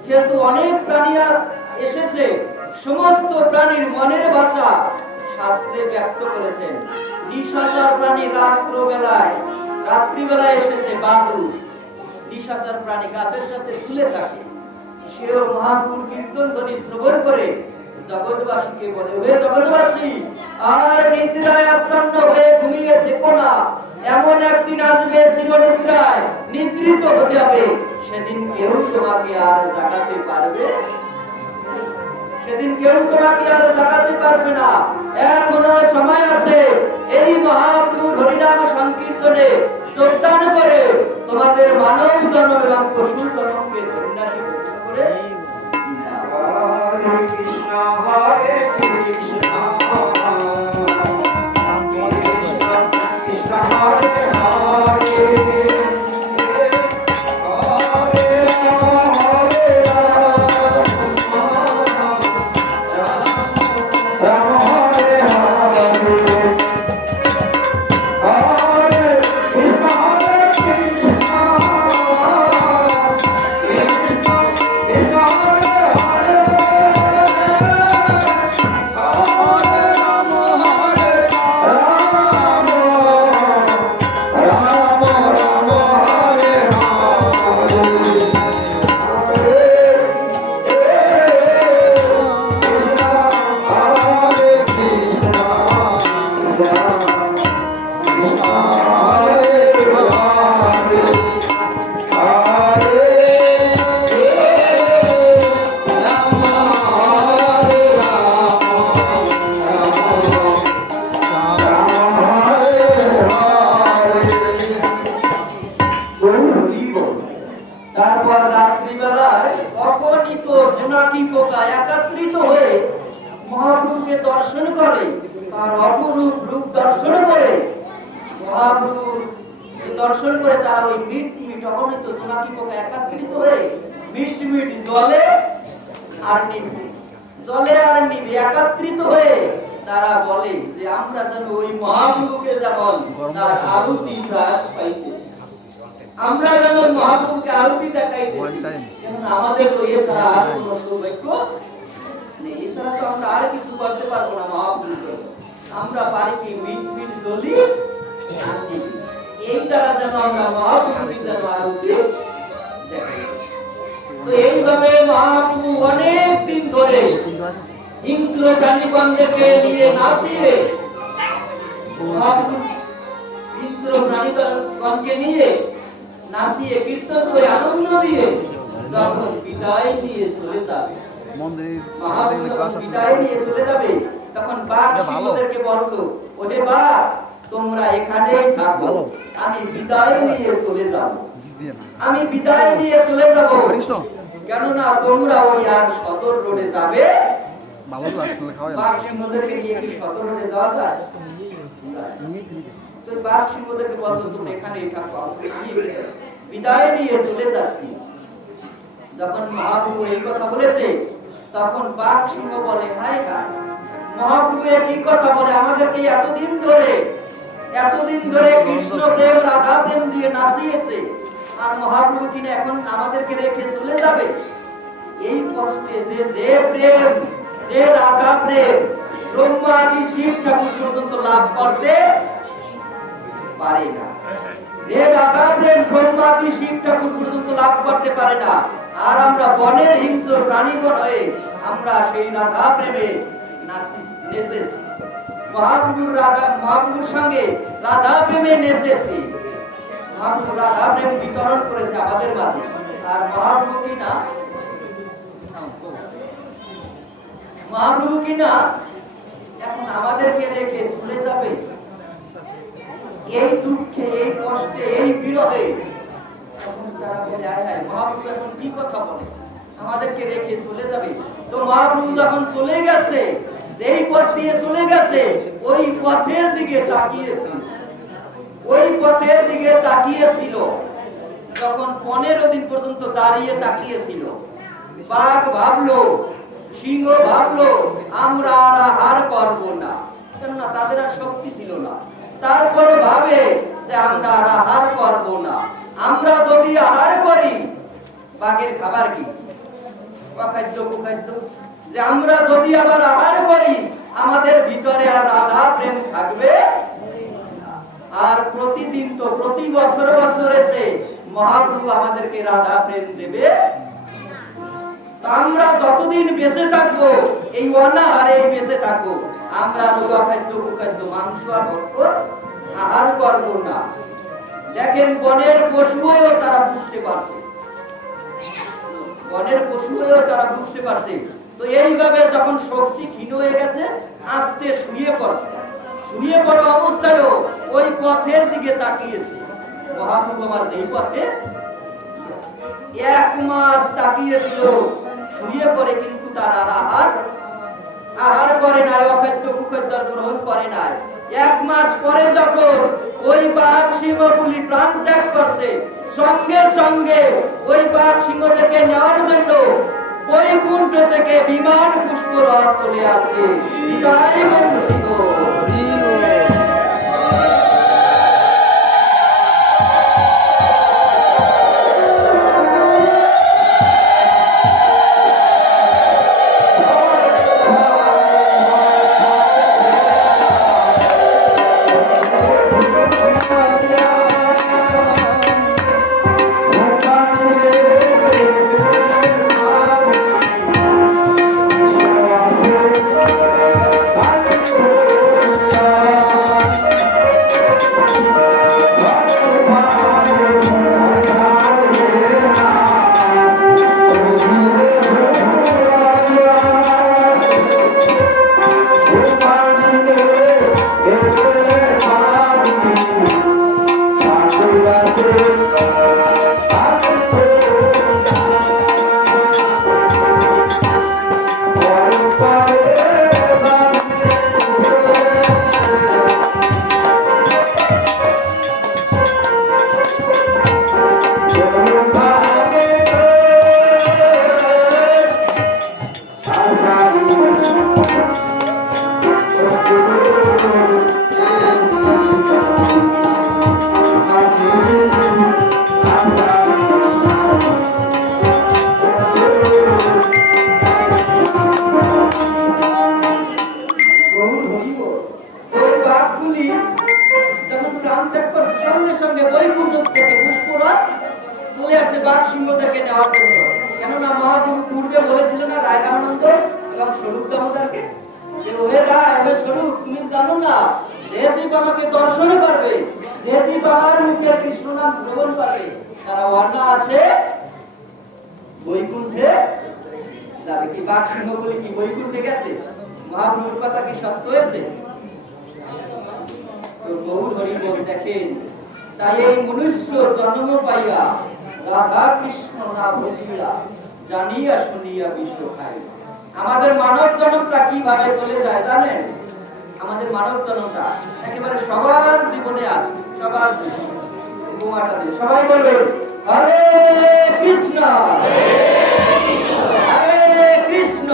যেহেতু অনেক প্রাণীরা এসেছে, সমস্ত প্রাণীর মনের ভাষা শাস্ত্রে ব্যক্ত করেছেন। নিশাচর প্রাণী রাত্রিবেলায় এসেছে বাদুড়, নিশাচর প্রাণী গাছের সাথে ঝুলে থাকে, সেও মহাপ্রভুর কীর্তন ধ্বনি শ্রবণ করে জগৎবাসীকে বলে, হে জগৎবাসী, আর নিদ্রায় আচ্ছন্ন হয়ে ঘুমিয়ে থেকো না। এমন একদিন আসবে চিরনিদ্রায় নিদ্রিত হতে হবে, সেদিন কেউ তোমাকে আর জাগাতে পারবে, সেদিন কেউ তোমাকে আর জাগাতে পারবে না। এখনো সময় আছে, এই মহাপ্রভুর হরিনাম সংকীর্তনে যোগদান করে তোমাদের মানব জন্ম এবং পশু জন্মকে ধন্যাতি করে হরে কৃষ্ণ হরে কৃষ্ণ কৃষ্ণ কৃষ্ণ হরে হরে হরে রাম হরে রাম রাম হরে হরে হরে কৃষ্ণ হরে কৃষ্ণ কৃষ্ণ কৃষ্ণ হরে হরে হরে রাম হরে রাম রাম রাম হরে হরে কৃষ্ণ কৃষ্ণ হরে হরে হরে রাম হরে রাম রাম হরে হরে। তারপর রাত্রিবেলায় অগণিত জোনাকি পোকা একত্রিত হয়ে মহাপ্রভুকে দর্শন করে, তার অপরূপ রূপ দর্শন করে, মহাপ্রভুর দর্শন করে তারা ওই মিট মিট অগণিত জোনাকি পোকা একত্রিত হয়ে মিট মিট জলে আর নিবে, জলে আর নিবে একত্রিত হয়ে তারা বলে যে আমরা যেন ওই মহাপ্রভুকে যেমন তার আরতি গ্রাস পাইতেছি, আমরা যেন মহাপ্রভুকে আরতি দেখাইতেছি, যেমন আমাদের তো এছাড়া আর কোনো সৌভাগ্য নেই, এছাড়া তো আমরা আর কিছু করতে পারবো না মহাপ্রভুকে, আমরা পারি কি মিট মিট জ্বলি আর নিবি। এই দ্বারা যেন আমরা মহাপ্রভুকে যেন আরতি দেখাইতেছি। তো এইভাবে মহাপ্রভু অনেক দিন ধরে হিংস্র প্রাণীগণকে নিয়ে নাচিয়ে, মহাপ্রভু হিংস্র প্রাণীগণকে নিয়ে নাচিয়ে কীর্তন করে আনন্দ দিয়ে যখন বিদায় নিয়ে চলে যাবে, মহাপ্রভু যখন বিদায় নিয়ে চলে যাবে, তখন বাঘ সিংহদেরকে বলতো, ওহে বাঘ, তোমরা এখানেই থাকো, আমি বিদায় নিয়ে চলে যাব, আমি বিদায় নিয়ে চলে যাব, কেননা তোমরা ওই আর সদর রোডে যাবে। বাঘ সিংহদেরকে নিয়ে কি সদর রোডে যাওয়া যায়? তো বাঘ সিংহদেরকে বলতো, তোমরা এখানেই থাকো, আমি বিদায় নিয়ে চলে যাচ্ছি। যখন মহাপ্রভু এই কথা বলেছে, তখন বাঘ সিংহ বলে, হায় হায়, মহাপ্রভু একই কথা বলে, আমাদেরকে এতদিন ধরে কৃষ্ণ প্রেম রাধা প্রেম দিয়ে নাচিয়েছে, আর মহাপ্রভু কিনা এখন আমাদেরকে রেখে চলে যাবে। এই কষ্টে যে প্রেম, যে রাধা প্রেম ব্রহ্মা আদি শিব ঠাকুর পর্যন্ত লাভ করতে পারে না, যে রাধা প্রেম ব্রহ্মা আদি শিব ঠাকুর পর্যন্ত লাভ করতে পারে না, আর আমরা বনের হিংস্র প্রাণীগণ হয়ে আমরা সেই রাধা প্রেমে নেচেছি, মহাপ্রভুর সঙ্গে রাধা প্রেমে নেচেছি, মহাপ্রভু রাধা প্রেম বিতরণ করেছে আমাদের মাঝে। আর মহাপ্রভু কিনা এখন আমাদেরকে রেখে চলে যাবে, এই দুঃখে, এই কষ্টে, এই বিরহে। তখন তারা বলে, আয় হায়, মহাপ্রভু এখন কি কথা বলে, আমাদেরকে রেখে চলে যাবে। তো মহাপ্রভু যখন চলে গেছে, যেই পথ দিয়ে চলে গেছে, ওই পথের দিকে তাকিয়েছিল, যখন 15 দিন পর্যন্ত দাঁড়িয়ে তাকিয়েছিল। বাঘ ভাবলো, সিংহ ভাবলো, আমরা আর আহার করব না, কেননা তাদের আর শক্তি ছিল না। তারপরে ভাবে যে আমরা আর আহার করব না, আমরা যদি আহার করি, বাঘের খাবার কি? অখাদ্য কুখাদ্য। যে আমরা যদি আবার আহার করি, আমাদের ভিতরে আর রাধা প্রেম থাকবে না। আর প্রতিদিন তো প্রতি বছর এসে মহাপ্রভু আমাদেরকে রাধা প্রেম দেবে আমরা যতদিন বেঁচে থাকবো এই অনাহারে বেঁচে থাকবো, আমরা আর ওই অখাদ্য কুখাদ্য মাংস আর ভক্ত আহার করবো না। দেখেন বনের পশু হয়েও তারা বুঝতে পারছে, বনের পশু হয়েও তারা বুঝতে পারছে। তো এইভাবে যখন শক্তি ক্ষীণ হয়ে গেছে আস্তে শুয়ে পড়ছে, শুয়ে পড়া অবস্থায়ও ওই পথের দিকে তাকিয়েছে। মহাপ্রভু আমার যেই পথে 1 মাস তাকিয়েছিল শুয়ে পড়ে, কিন্তু তার আর আহার করে নাই, অখাদ্য কুখাদ্য গ্রহণ করে নাই। 1 মাস পরে যখন ওই বাঘ সিংহগুলি প্রাণ ত্যাগ করছে, সঙ্গে সঙ্গে ওই বাঘ সিংহদেরকে নেওয়ার জন্য বৈকুণ্ঠ থেকে বিমান পুষ্পরথ চলে আসছে। বিদায় বন্ধু। কেননা মহাপ্রভু পূর্বে বলেছিল না রায়রামানন্দ এবং স্বরূপ দামোদরকে যে ওহে রায় ওহে স্বরূপ, তুমি জানো না যে জীব আমাকে দর্শন করবে, যে জীব আমার মুখের কৃষ্ণ নাম শ্রবণ করবে, তারা অনায়াসে বৈকুণ্ঠে যাবে। কি বাঘ সিংহ বলি কি বৈকুণ্ঠে গেছে? মহাপ্রভুর কথা কি সত্য হয়েছে? তো গৌর হরি বল দেখেন, তাই এই মনুষ্য জন্ম পাইয়া রাধা কৃষ্ণ না বুঝিলা জানিয়া শুনিয়া বিশ্ব খাই। আমাদের মানব জন্মটা কিভাবে চলে যায় জানেন? আমাদের মানব জন্মটা একেবারে সবার জীবনে আছে, সবার জীবনে। উপমাটা দিয়ে সবাই বলবেন হরে কৃষ্ণ হরে কৃষ্ণ।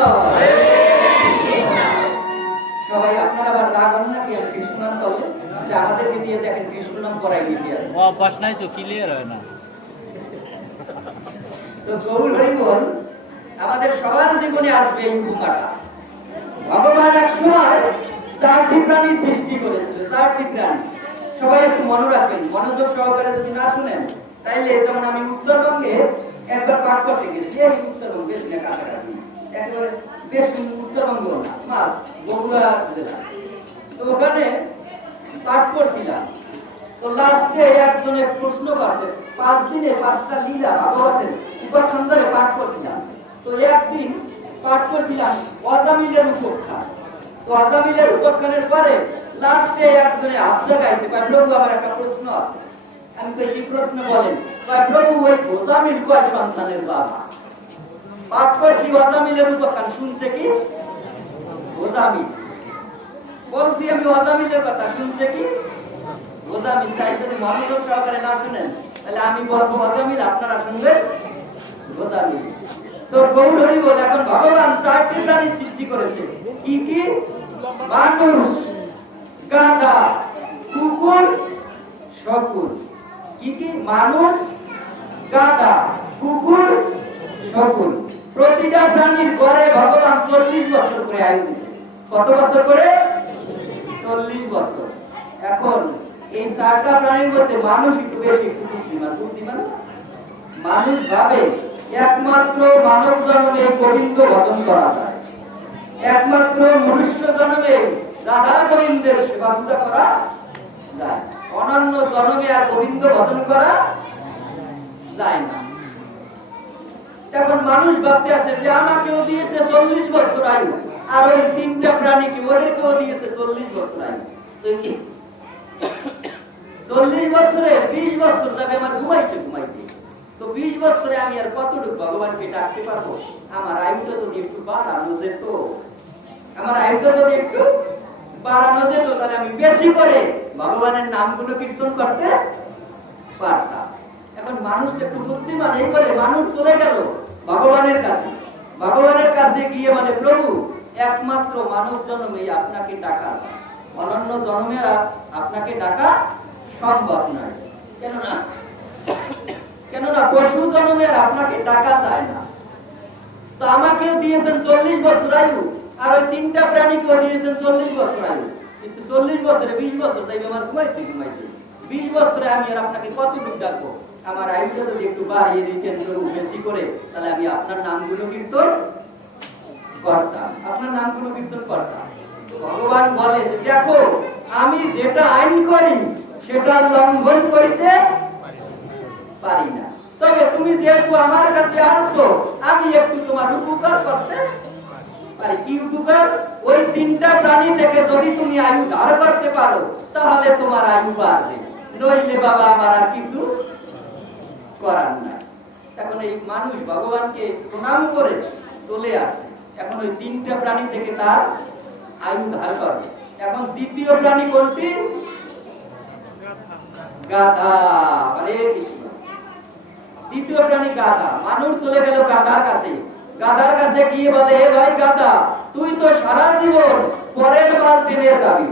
সবাই আপনারা আবার রাগ হন না কি কৃষ্ণ নাম বলে? যে আমাদেরকে দিয়ে দেখেন কৃষ্ণ নাম পড়াই দিতে আছে, অভ্যাস নাই তো ক্লিয়ার হয় না। তো গৌর হরি বল আমাদের সবার জীবনে আসবে এই উপমাটা। ভগবান এক সময় 4টি প্রাণী সৃষ্টি করেছিল, 4টি প্রাণী। সবাই একটু মনে রাখেন, মনোযোগ সহকারে যদি না শুনেন তাইলে, যেমন আমি উত্তরবঙ্গে একবার পাঠ করতে গেছি, এই উত্তরবঙ্গ বেশ না কাছাকাছি, একেবারে বেশ উত্তরবঙ্গ না মাল বগুড়া জেলা। তো ওখানে পাঠ করছিলাম। তো লাস্টে একজনে প্রশ্ন করছে, 5 দিনে 5টা লীলা ভাগবতের উপাখ্যান ধরে পাঠ করছিলাম। তো একদিন পাঠ করছিলাম অজামিলের উপাখ্যান। তো অজামিলের উপাখ্যানের পরে লাস্টে একজনে হাত জাগাইছে, কয় প্রভু আমার একটা প্রশ্ন আছে। আমি কই কি প্রশ্ন বলেন? কয় প্রভু ওই অজামিল কয় সন্তানের বাবা? পাঠ করছি অজামিলের উপাখ্যান, শুনছে কি অজামিল? বলছি আমি অজামিলের কথা, শুনছে কি অজামিল? তাই যদি মনোযোগ সহকারে না শুনেন তাহলে আমি বলবো অজামিল, আপনারা শুনবেন অজামিল। তো গৌর হরি বল এখন ভগবান 4টি প্রাণী সৃষ্টি করেছে। কি কি? মানুষ, গাধা, কুকুর, শকুন। কি কি? মানুষ, গাধা, কুকুর, শকুন। প্রতিটা প্রাণীর পরে ভগবান 40 বছর করে আয়ু দিয়েছে। কত বছর করে? 40 বছর। এখন এই 4টা প্রাণীর মধ্যে মানুষ একটু বেশি, একটু বুদ্ধিমান। বুদ্ধিমান মানুষ ভাবে একমাত্র মানব জন্মে গোবিন্দ ভজন করা যায়, একমাত্র মনুষ্য জন্মে রাধা গোবিন্দের সেবা পূজা করা যায়, অনন্য জন্মে আর গোবিন্দ ভজন করা যায় না। এখন মানুষ ভাবতে আছে যে আমাকেও দিয়েছে 40 বছর আয়ু, আর ওই তিনটা প্রাণীকে ওদেরকেও দিয়েছে 40 বছর আয়ু। তো কি 40 বছরে 20 বছর যাবে আমার ঘুমাইতে ঘুমাইতে, তো 20 বছরে আমি আর কতটুকু ভগবানকে ডাকতে পারবো? আমার আয়ুটা যদি একটু বাড়ানো যেত, আমার আয়ুটা যদি একটু বাড়ানো যেত, তাহলে আমি বেশি করে ভগবানের নামগুলো কীর্তন করতে পারতাম। এখন মানুষ একটু বুদ্ধিমান, এই বলে মানুষ চলে গেল ভগবানের কাছে, ভগবানের কাছে গিয়ে বলে প্রভু একমাত্র মানব জন্মেই আপনাকে ডাকা, অনন্য জন্মেরা আপনাকে ডাকা সম্ভব নয়। কেননা পশু জন্মের আপনাকে ডাকা যায় না। তো আমাকেও দিয়েছেন 40 বছর আয়ু, আর ওই তিনটা প্রাণীকেও দিয়েছেন 40 বছর আয়ু, কিন্তু 40 বছরে 20 বছর যাইবে আমার ঘুমাইতে ঘুমাইতে, 20 বছরে আমি আর আপনাকে কতটুকু ডাকবো? আমার আয়ুটা যদি একটু বাড়িয়ে দিতেন প্রভু বেশি করে, তাহলে আমি আপনার নামগুলো কীর্তন করতাম, আপনার নামগুলো কীর্তন করতাম। ভগবান বলে যে দেখো আমি যেটা আইন করি সেটা লঙ্ঘন করিতে পারি না, তবে তুমি যেহেতু আমার কাছে আসছো আমি একটু তোমার উপকার করতে পারি। কি উপকার? ওই তিনটা প্রাণী থেকে যদি তুমি আয়ু ধার করতে পারো তাহলে তোমার আয়ু বাড়বে, নইলে বাবা আমার আর কিছু করার নাই। এখন এই মানুষ ভগবানকে প্রণাম করে চলে আসে, এখন ওই তিনটা প্রাণী থেকে তার আয়ু ধার করবে। এখন দ্বিতীয় প্রাণী কোনটি? গাধা। হরে কৃষ্ণ। দ্বিতীয় প্রাণী গাধা। মানুষ চলে গেল গাধার কাছে, গাধার কাছে গিয়ে বলে এ ভাই গাধা, তুই তো সারা জীবন পরের মাল টেনে যাবি,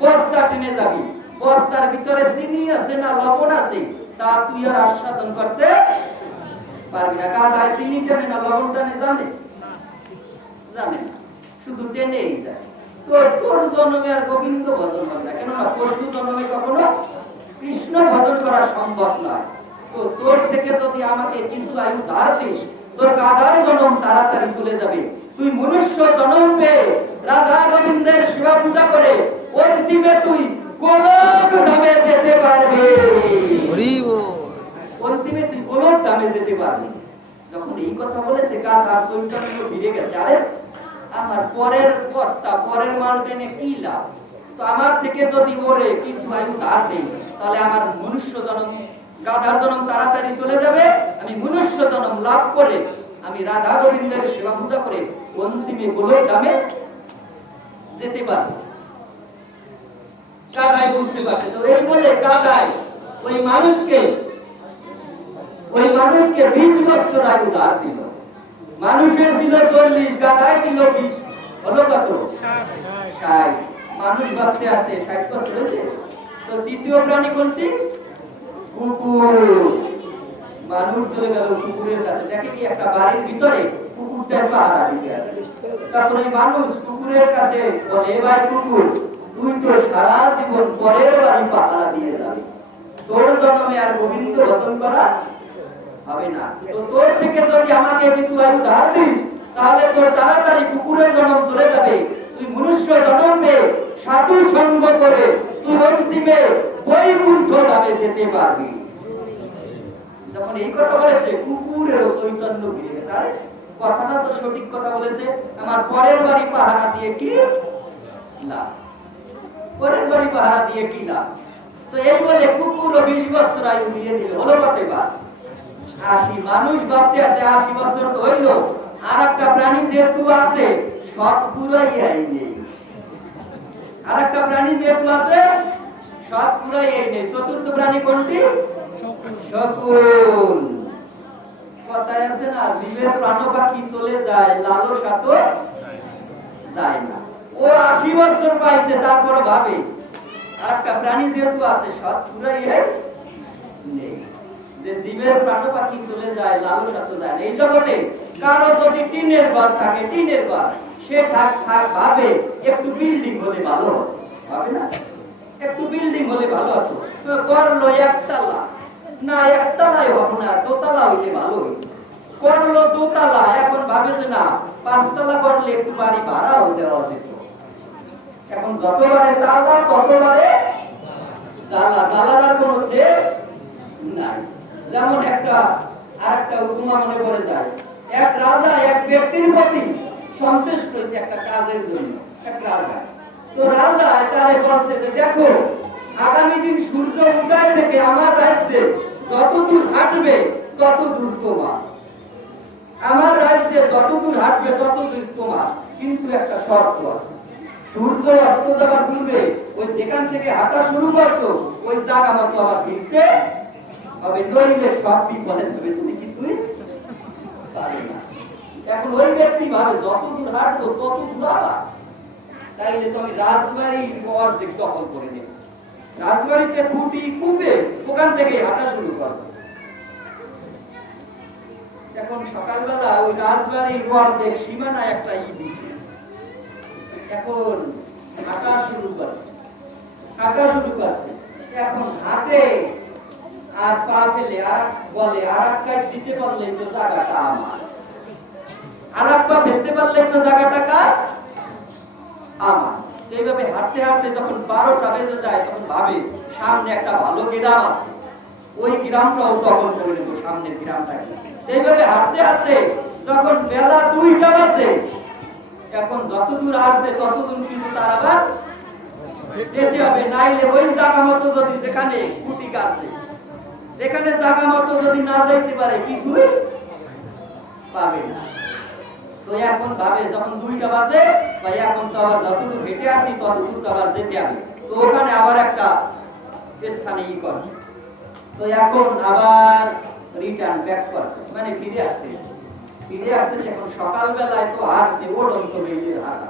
বস্তা টেনে যাবি, বস্তার ভিতরে চিনি আছে না লবণ আছে তা তুই আর আস্বাদন করতে পারবি না। গাধা চিনি টেনে না লবণ টেনে জানে? জানে না, শুধু টেনেই যায়। তো তোর জন্মে আর গোবিন্দ ভজন হবে না, কেননা পশু জন্মে কখনো কৃষ্ণ ভজন করা সম্ভব নয়। তো তোর থেকে যদি আমাকে কিছু আয়ু ধার দিস, তোর গাধার জন্ম তাড়াতাড়ি চলে যাবে, তুই মনুষ্য জন্ম পেয়ে রাধা গোবিন্দের সেবা পূজা করে অন্তিমে তুই গোলক ধামে যেতে পারবে। অন্তিমে তুই গোলক ধামে যেতে পারবি। যখন এই কথা বলেছে গাধার চৈতন্য ফিরে গেছে, আরে আমার পরের বস্তা পরের মাল টেনে কি লাভ? তো আমার থেকে যদি ওরে কিছু আয়ু ধার দেই তাহলে আমার মনুষ্য জন্ম গাধার জন্ম তাড়াতাড়ি চলে যাবে, আমি মনুষ্য জন্ম লাভ করে আমি রাধা গোবিন্দের সেবা পূজা করে অন্তিমে গোলক ধামে যেতে পারবো। গাধাই বুঝতে পারছে। তো এই বলে গাধাই ওই মানুষকে 20 বছর আয়ু ধার দিল। মানুষের ছিল 40, গাধাই দিল 20, হলো কত? 60। মানুষ ভাবতে আছে 60 বছর হয়েছে। তো দ্বিতীয় প্রাণী কোনটি? কুকুর। মানুষ চলে গেল কুকুরের কাছে, দেখে কি একটা বাড়ির ভিতরে কুকুরটার পাহারা দিতে আছে। তখন এই মানুষ কুকুরের কাছে বলে এবার কুকুর, তুই তো সারা জীবন পরের বাড়ি পাহারা দিয়ে যাবি, তোর জন্মে আর গোবিন্দ ভজন করা হবে না। তো তোর থেকে যদি আমাকে কিছু আয়ু ধার দিস তাহলে তোর তাড়াতাড়ি কুকুরের জন্ম চলে যাবে, তুই মনুষ্য জন্মে সাধু সঙ্গ করে তুই অন্তিমে বৈকুণ্ঠ ধামে যেতে পারবি। যখন এই কথা বলেছে কুকুরেরও চৈতন্য ফিরে গেছে, আরে কথাটা তো সঠিক কথা বলেছে, আমার পরের বাড়ি পাহারা দিয়ে কি লাভ? পরের বাড়ি পাহারা দিয়ে কি লাভ? তো এই বলে কুকুরও 20 বছর আয়ু দিয়ে দিল, হলো কতে বাস 80। মানুষ ভাবতে আছে 80 বছর তো হইল, আর একটা প্রাণী যেহেতু আছে সৎ পুরাই নেই, আর একটা প্রাণী যেহেতু আছে সৎ পুরাই নেই। চতুর্থ প্রাণী কোনটি? শকুন। কথায় আছে না, জীবের প্রাণ পাখি চলে যায় লালসা তো যায় না। ও 80 বছর পাইছে, তারপর ভাবে আর একটা প্রাণী যেহেতু আছে সৎ পুরাই নেই, যে জীবের প্রাণ পাখি চলে যায় লালসা তো যায় না। এই জগতে কারো যদি টিনের ঘর থাকে, টিনের ঘর, সে থাক ভাবে একটু বিল্ডিং হলে ভালো হতো, ভাবে না একটু বিল্ডিং হলে ভালো হতো, করলো একতলা, না একতলাই হবো না দোতলা হইলে ভালো হইতো, করলো দোতলা, এখন ভাবে যে না 5 তলা করলে একটু বাড়ি ভাড়াও দেওয়া যেত। এখন যতবারে তালা ততবারে জ্বালা, জ্বালার আর কোনো শেষ নাই। যেমন আরেকটা উপমা মনে পড়ে যায়, এক রাজা এক ব্যক্তির প্রতি সন্তুষ্ট হয়েছে একটা কাজের জন্য। এক রাজা, তো রাজা তারে বলছে যে দেখো, আগামী দিন সূর্য উদয় থেকে আমার রাজ্যে যত দূর হাঁটবে তত দূর তোমার, আমার রাজ্যে যত দূর হাঁটবে তত দূর তোমার, কিন্তু একটা শর্ত আছে, সূর্য অস্ত যাবার পূর্বে ওই যেখান থেকে হাঁটা শুরু করছো ওই জায়গা মতো আবার ফিরতে হবে, নইলে সব বিপদে যাবে, তুমি কিছুই পারবে না। এখন ওই ব্যক্তি ভাবে যত দূর হাঁটবো তত দূর আবার, তাইলে তো আমি রাজবাড়ির অর্ধেক দখল করে নেব, রাজবাড়িতে খুঁটি কুপে ওখান থেকে হাঁটা শুরু করবো। এখন সকালবেলা ওই রাজবাড়ির অর্ধেক সীমানায় একটা দিছে, এখন হাঁটা শুরু করছে, এখন হাঁটে আর পা ফেলে আর বলে আর এক কাজ দিতে পারলে তো জায়গাটা আমার, আর এক পা ফেলতে পারলে তো জায়গাটা কার, আমার। এইভাবে হাঁটতে হাঁটতে যখন 12টা বেজে যায় তখন ভাবে সামনে একটা ভালো গ্রাম আছে, ওই গ্রামটাও দখল করে নেবো, সামনের গ্রামটাকে। এইভাবে হাঁটতে হাঁটতে যখন বেলা 2টা বাজে, এখন যত দূর আসছে তত দূর কিন্তু তার আবার যেতে হবে, নাইলে ওই জায়গা মতো যদি যেখানে কুটি গাছে যেখানে জায়গা মতো যদি না যাইতে পারে কিছুই পাবে না। তো এখন ভাবে যখন 2টা বাজে ভাই এখন তো আবার যতদূর হেঁটে আসি ততদূর তো আবার যেতে হবে, তো ওখানে আবার একটা স্থানে করছে, তো এখন আবার রিটার্ন ব্যাক করছে, মানে ফিরে আসতেছে। এখন সকালবেলায় তো আসছে ওড়ন্ত বেইলের হাঁটা,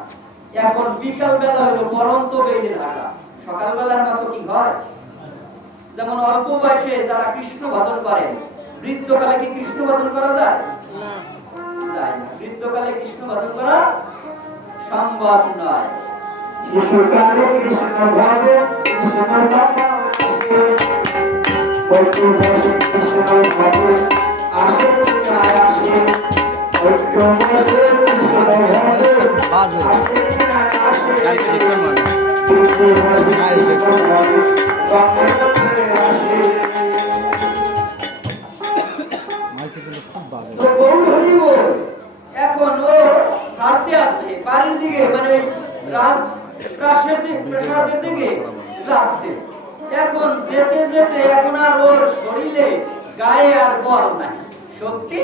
এখন বিকাল বেলা হলো পরন্ত বেইলের হাঁটা। সকালবেলার মতো কি হয়, যেমন অল্প বয়সে যারা কৃষ্ণ ভজন করেন, বৃদ্ধকালে কি কৃষ্ণ ভজন করা যায়? যায় না, বৃদ্ধকালে কৃষ্ণ ভজন করা সম্ভব নয়। শিশুকালে কৃষ্ণ ভজে কৃষ্ণ কথা বলতে বসে কৃষ্ণ ভজে আসে না আসে, ঐক্য বসে কৃষ্ণ ভজে আসে না আসে, ঐক্য বসে কৃষ্ণ ভজে বাংলাতে আসে। তো গৌর হরি বল, এখন ও হাঁটতে আসে বাড়ির দিকে, মানে প্রাসাদের দিকে যাচ্ছে। এখন যেতে যেতে এখন আর ওর শরীরে গায়ে আর বল নাই, শক্তি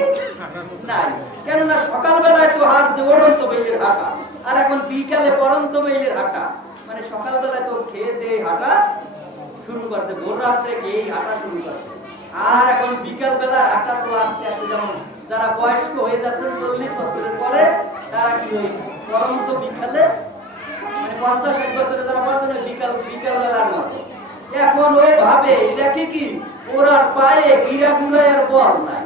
নাই, কেননা সকালবেলায় তো হাঁটছে ওড়ন্ত বেইলের হাঁটা, আর এখন বিকালে পরন্ত বেইলের হাঁটা, মানে সকালবেলায় তো খেয়ে দিয়ে হাঁটা শুরু করছে, ভোর রাত্রে খেয়ে হাঁটা শুরু করছে, আর এখন বিকাল বেলা হাঁটা তো আস্তে আস্তে, যেমন যারা বয়স্ক হয়ে যাচ্ছেন 40 বছরের পরে তারা কি ওই পরন্ত বিকালে, মানে 50-60 বছরে যারা বলছেন বিকাল বেলার মতো। এখন ওই ভাবে দেখে কি ওর আর পায়ে গিরা গুড়ায় আর বল নাই,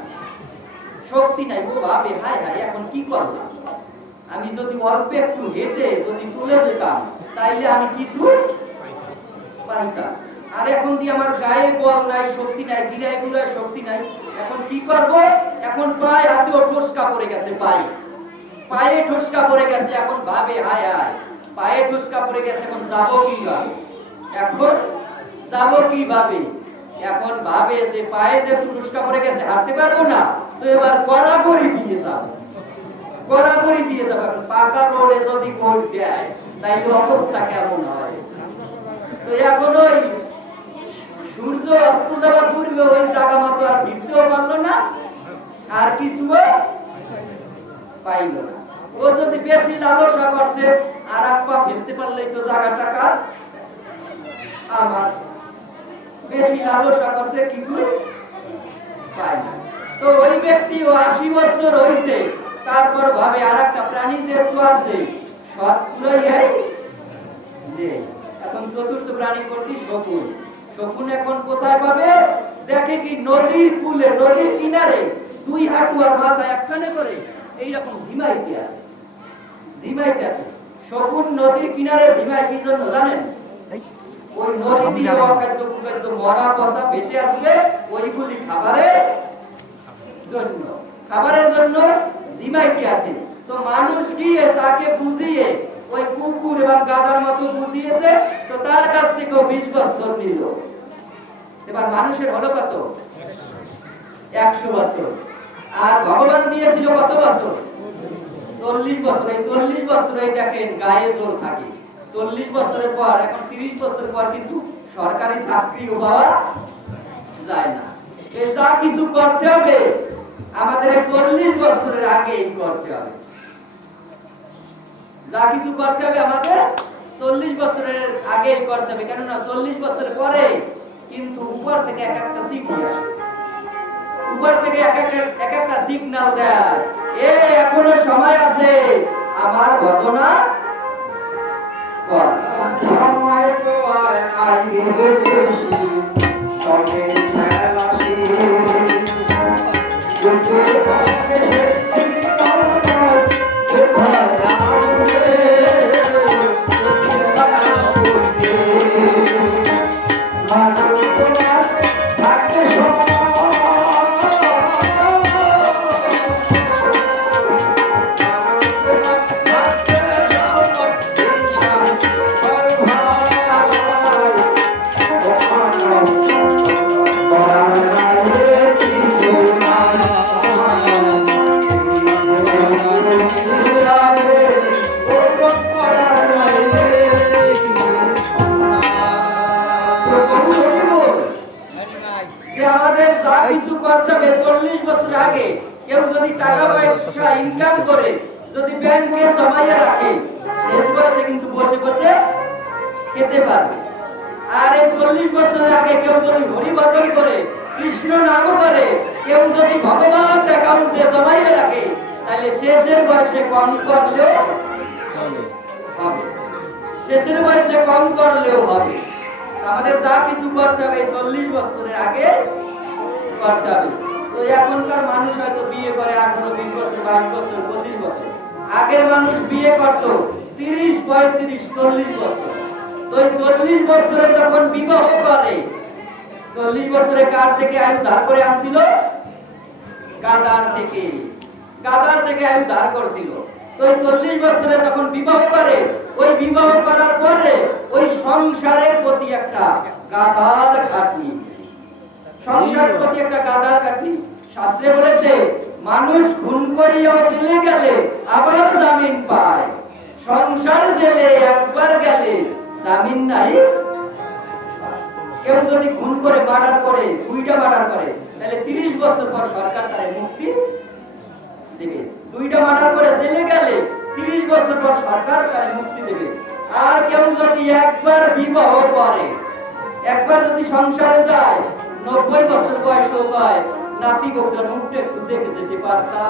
শক্তি নাই, ও ভাবে হায় হায় এখন কি করলাম, আমি যদি অল্প একটু হেঁটে যদি চলে যেতাম তাইলে আমি কিছু পাইতাম, আর এখন দিয়ে আমার গায়ে বল নাই, শক্তি নাই, গিরায় গুড়ায় শক্তি নাই, এখন কি করব, এখন পায়ে হাতেও ঠোসকা পড়ে গেছে, পায়ে ঠোসকা পড়ে গেছে, এখন ভাবে হায় হায় পায়ে ঠোসকা পড়ে গেছে, এখন যাবো কিভাবে, এখন ভাবে যে পায়ে যে ঠোসকা পড়ে গেছে হাঁটতে পারবো না, তো এবার গড়াগড়ি দিয়ে যাবো, এখন পাকা রোডে যদি ভোট দেয় তাইলে অবস্থা কেমন হয়। তো এখন ওই সূর্য অস্ত যাবার পূর্বে ওই জায়গা মতো আর ফিরতেও পারলো না, আর কিছু পাইল না। ও যদি বেশি লালসা করছে আর এক পা ফেলতে পারলেই তো জায়গাটা কার, আমার, বেশি লালসা করছে কিছু পায় না। তো ওই ব্যক্তি 80 বছর হয়েছে, তারপর ভাবে আর একটা প্রাণী যেহেতু আছে সৎ পুরাই নেই, এখন চতুর্থ প্রাণী কোনটি, শকুন এখন কোথায় পাবে, দেখে কি নদীর কূলে, নদীর কিনারে 2 হাঁটু আর মাথা একখানে করে এইরকম ঝিমাইতে আছে। শকুন নদীর কিনারে ঝিমায় কি জন্য জানেন? ওই নদী দিয়ে অখাদ্য মরা পচা ভেসে আসবে, ওইগুলি খাবারের জন্য, খাবারের জন্য জিমাইতে আছে। তো মানুষ গিয়ে তাকে বুঝিয়ে ওই কুকুর এবং গাধার মতো বুঝিয়েছে, তো তার কাছ থেকেও 20 বছর নিল। এবার মানুষের হলো কত? 100 বছর। আর ভগবান দিয়েছিল কত বছর? 40 বছর। এই 40 বছরে দেখেন গায়ে জোর থাকে। 40 বছরের পর, এখন 30 বছর পর কিন্তু সরকারি চাকরিও পাওয়া যায় না। এই যা কিছু করতে হবে আমাদের 40 বছরের আগেই করতে হবে। যা কিছু করতে হবে আমাদের 40 বছরের আগেই করতে হবে, কেননা 40 বছর পরে কিন্তু উপর থেকে এক একটা চিঠি আসে, উপর থেকে এক একটা সিগন্যাল দেয়, এখনো সময় আছে, আমার ঘটনা কর। সময় তো আর নাই বেশি, তবে খেলা শেষ। যুদ্ধের পক্ষে শেষ কোথায় আসবে, কোথায় আসবে। মানব তোমার থাকতে সময়, যে আমাদের যা কিছু করতে হবে 40 বছর আগে, কেউ যদি টাকা পয়সা ইনকাম করে যদি ব্যাংকে জমাইয়া রাখে, শেষ বয়সে কিন্তু বসে বসে খেতে পারবে। আর এই 40 বছরের আগে কেউ যদি হরি ভজন করে, কৃষ্ণ নাম করে, কেউ যদি ভগবান অ্যাকাউন্টে জমাইয়া রাখে, তাহলে শেষের বয়সে কম করলেও হবে, শেষের বয়সে কম করলেও হবে। আমাদের যা কিছু করতে হবে 40 বছরের আগে করতে হবে। তো এখনকার মানুষ হয়তো বিয়ে করে 18, 20 বছর, 22 বছর, 25 বছর। আগের মানুষ বিয়ে করত 30, 35, 40 বছর। তো এই 40 বছরে যখন বিবাহ করে, 40 বছরে কার থেকে আয়ু ধার করে আনছিল? গাদার থেকে। গাদার থেকে আয়ু ধার করছিল। তো এই 40 বছরে যখন বিবাহ করে, ওই বিবাহ করার পরে ওই সংসারের প্রতি একটা গাদার খাটনি, সংসারের প্রতি একটা গাদার খাটনি। শাস্ত্রে বলেছে মানুষ খুন করিয়া জেলে গেলে আবার জামিন পায়, সংসার জেলে একবার গেলে জামিন নাই। কেউ যদি খুন করে, মার্ডার করে, 2টা মার্ডার করে, তাহলে 30 বছর পর সরকার তারে মুক্তি দেবে। 2টা মার্ডার করে জেলে গেলে 30 বছর পর সরকার তারে মুক্তি দেবে। আর কেউ যদি একবার বিবাহ করে, একবার যদি সংসারে যায়, 90 বছর বয়স হয়, নাতি বউটার মুখটা একটু দেখে যেতে পারতা,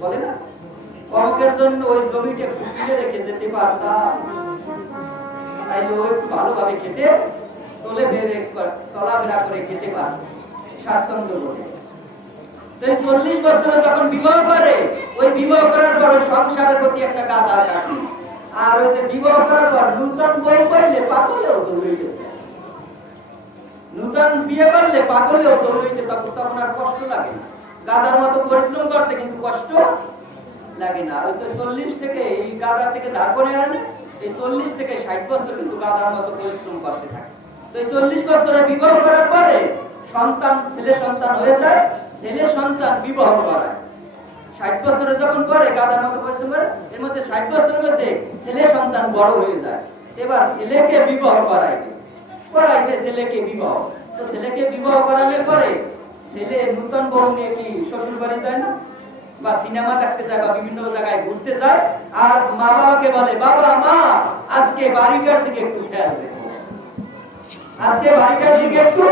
বলে না, অঙ্কের জন্য ওই জমিটা একটু কিনে রেখে যেতে পারতা, তাইলে ও একটু ভালোভাবে খেতে চলাফেরা করে খেতে পারে, স্বাচ্ছন্দ্য বলে। তো এই 40 বছরে যখন বিবাহ করে, ওই বিবাহ করার পর সংসারের প্রতি একটা গাদার কাটে। আর ওই যে বিবাহ করার পর নূতন বই পাইলে পাগলেও দৌড়াইতে, নূতন বিয়ে করলে পাগলেও দৌড়াইতে, তখন আর কষ্ট লাগে না। গাদার মতো পরিশ্রম করতে কিন্তু কষ্ট লাগে না। ওই তো 40 থেকে এই গাদার থেকে ধার করে আনে, এই 40 থেকে 60 বছর কিন্তু গাদার মতো পরিশ্রম করতে থাকে। তো এই 40 বছরে বিবাহ করার পরে সন্তান, ছেলে সন্তান হয়ে যায়, ছেলে সন্তান বিবাহ করায়। 60 বছরে যখন পরে গাদার মতো পরিশ্রম করে, এর মধ্যে 60 বছরের মধ্যে ছেলে সন্তান বড় হয়ে যায়। এবার ছেলেকে বিবাহ করাইছে ছেলেকে বিবাহ। তো ছেলেকে বিবাহ করানোর পরে ছেলে নূতন বউ নিয়ে কি শ্বশুর বাড়ি যায় না, বা সিনেমা দেখতে যায়, বা বিভিন্ন জায়গায় ঘুরতে যায়, আর মা বাবাকে বলে, বাবা মা আজকে বাড়িটার দিকে একটু খেয়াল রেখো, আজকে বাড়িটার দিকে একটু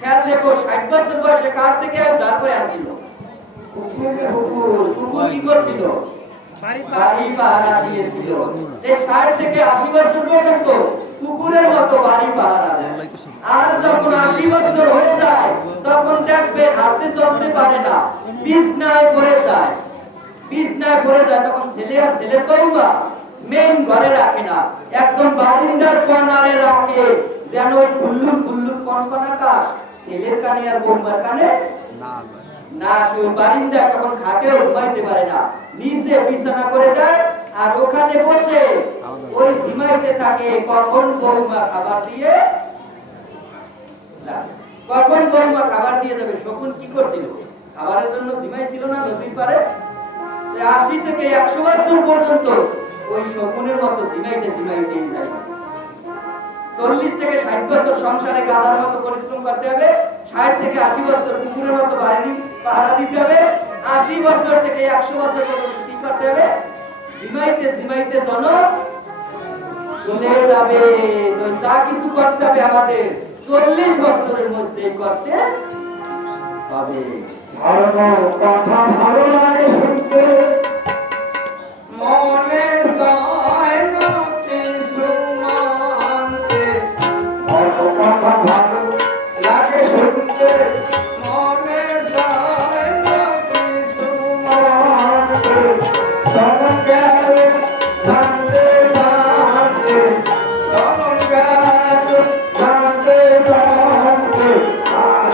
খেয়াল রেখো। 60 বছর বয়সে কার থেকে ধার করে আনছিল? কুকুর কি করছিল? বাড়ি পাহারা দিয়েছিল। এই 60 থেকে 80 বছর পর্যন্ত কুকুরের মতো বাড়ি পাহারা দেয়। আর যখন 80 বছর হয়ে যায়, তখন দেখবে হাঁটতে চলতে পারে না, বিছনায় পড়ে যায়। বিছনায় পড়ে যায় তখন ছেলে আর ছেলের বউমা মেন ঘরে রাখে না, একদম বারিন্দার কর্নারে রাখে, যেন ওই কুল্লুর কুল্লুর কনকন আকাশ ছেলের কানে আর বউমার কানে না সে ওই বারিন্দায় তখন খাটেও ঘুমাইতে পারে না, নিচে বিছানা করে দেয় আর ওখানে বসে ওই ঘুমাইতে থাকে। কখন বৌমা খাবার দিয়ে কখন বৌমা খাবার দিয়ে যাবে। শকুন কি করছিল? খাবারের জন্য ঝিমাইছিল না নদীর পারে। 80 থেকে 100 বছর পর্যন্ত ওই শকুনের মতো ঝিমাইতেই যায়। 40 থেকে 60 বছর সংসারে গাধার মতো পরিশ্রম করতে হবে, 60 থেকে 80 বছর কুকুরের মতো বাড়ি পাহারা দিতে হবে, 80 বছর থেকে 100 বছর পর্যন্ত কি করতে হবে? ঝিমাইতে জন চলে যাবে। তো যা কিছু করতে হবে আমাদের 40 বছরের মধ্যেই করতে হবে। ধর্ম কথা ভালো লাগে শুনতে, মনে চায় না কিছু মানতে। ধর্ম কথা ভালো লাগে শুনতে, মনে চায় না কিছু মানতে। তখন গেল জানতে জানতে, তখন গেল জানতে জানতে, আর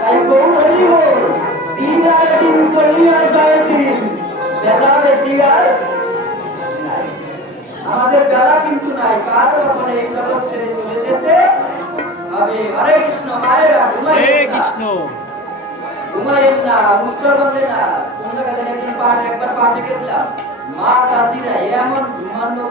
তাই গৌরী হোক, দিন আর দিন চলিয়া যায় দিন, বেলা বেশি আর নাই। আমাদের বেলা কিন্তু নাই, কার কখনো এই জগৎ ছেড়ে চলে যেতে হবে। হরে কৃষ্ণ। মায়েরা হে ঘুমাইয়েন না, কৃষ্ণ। ঘুমাইয়েন না, উত্তর বসে না। কোন জায়গায় একবার পাঠে গেছিলাম, মা কাজিরা এমন ঘুমানো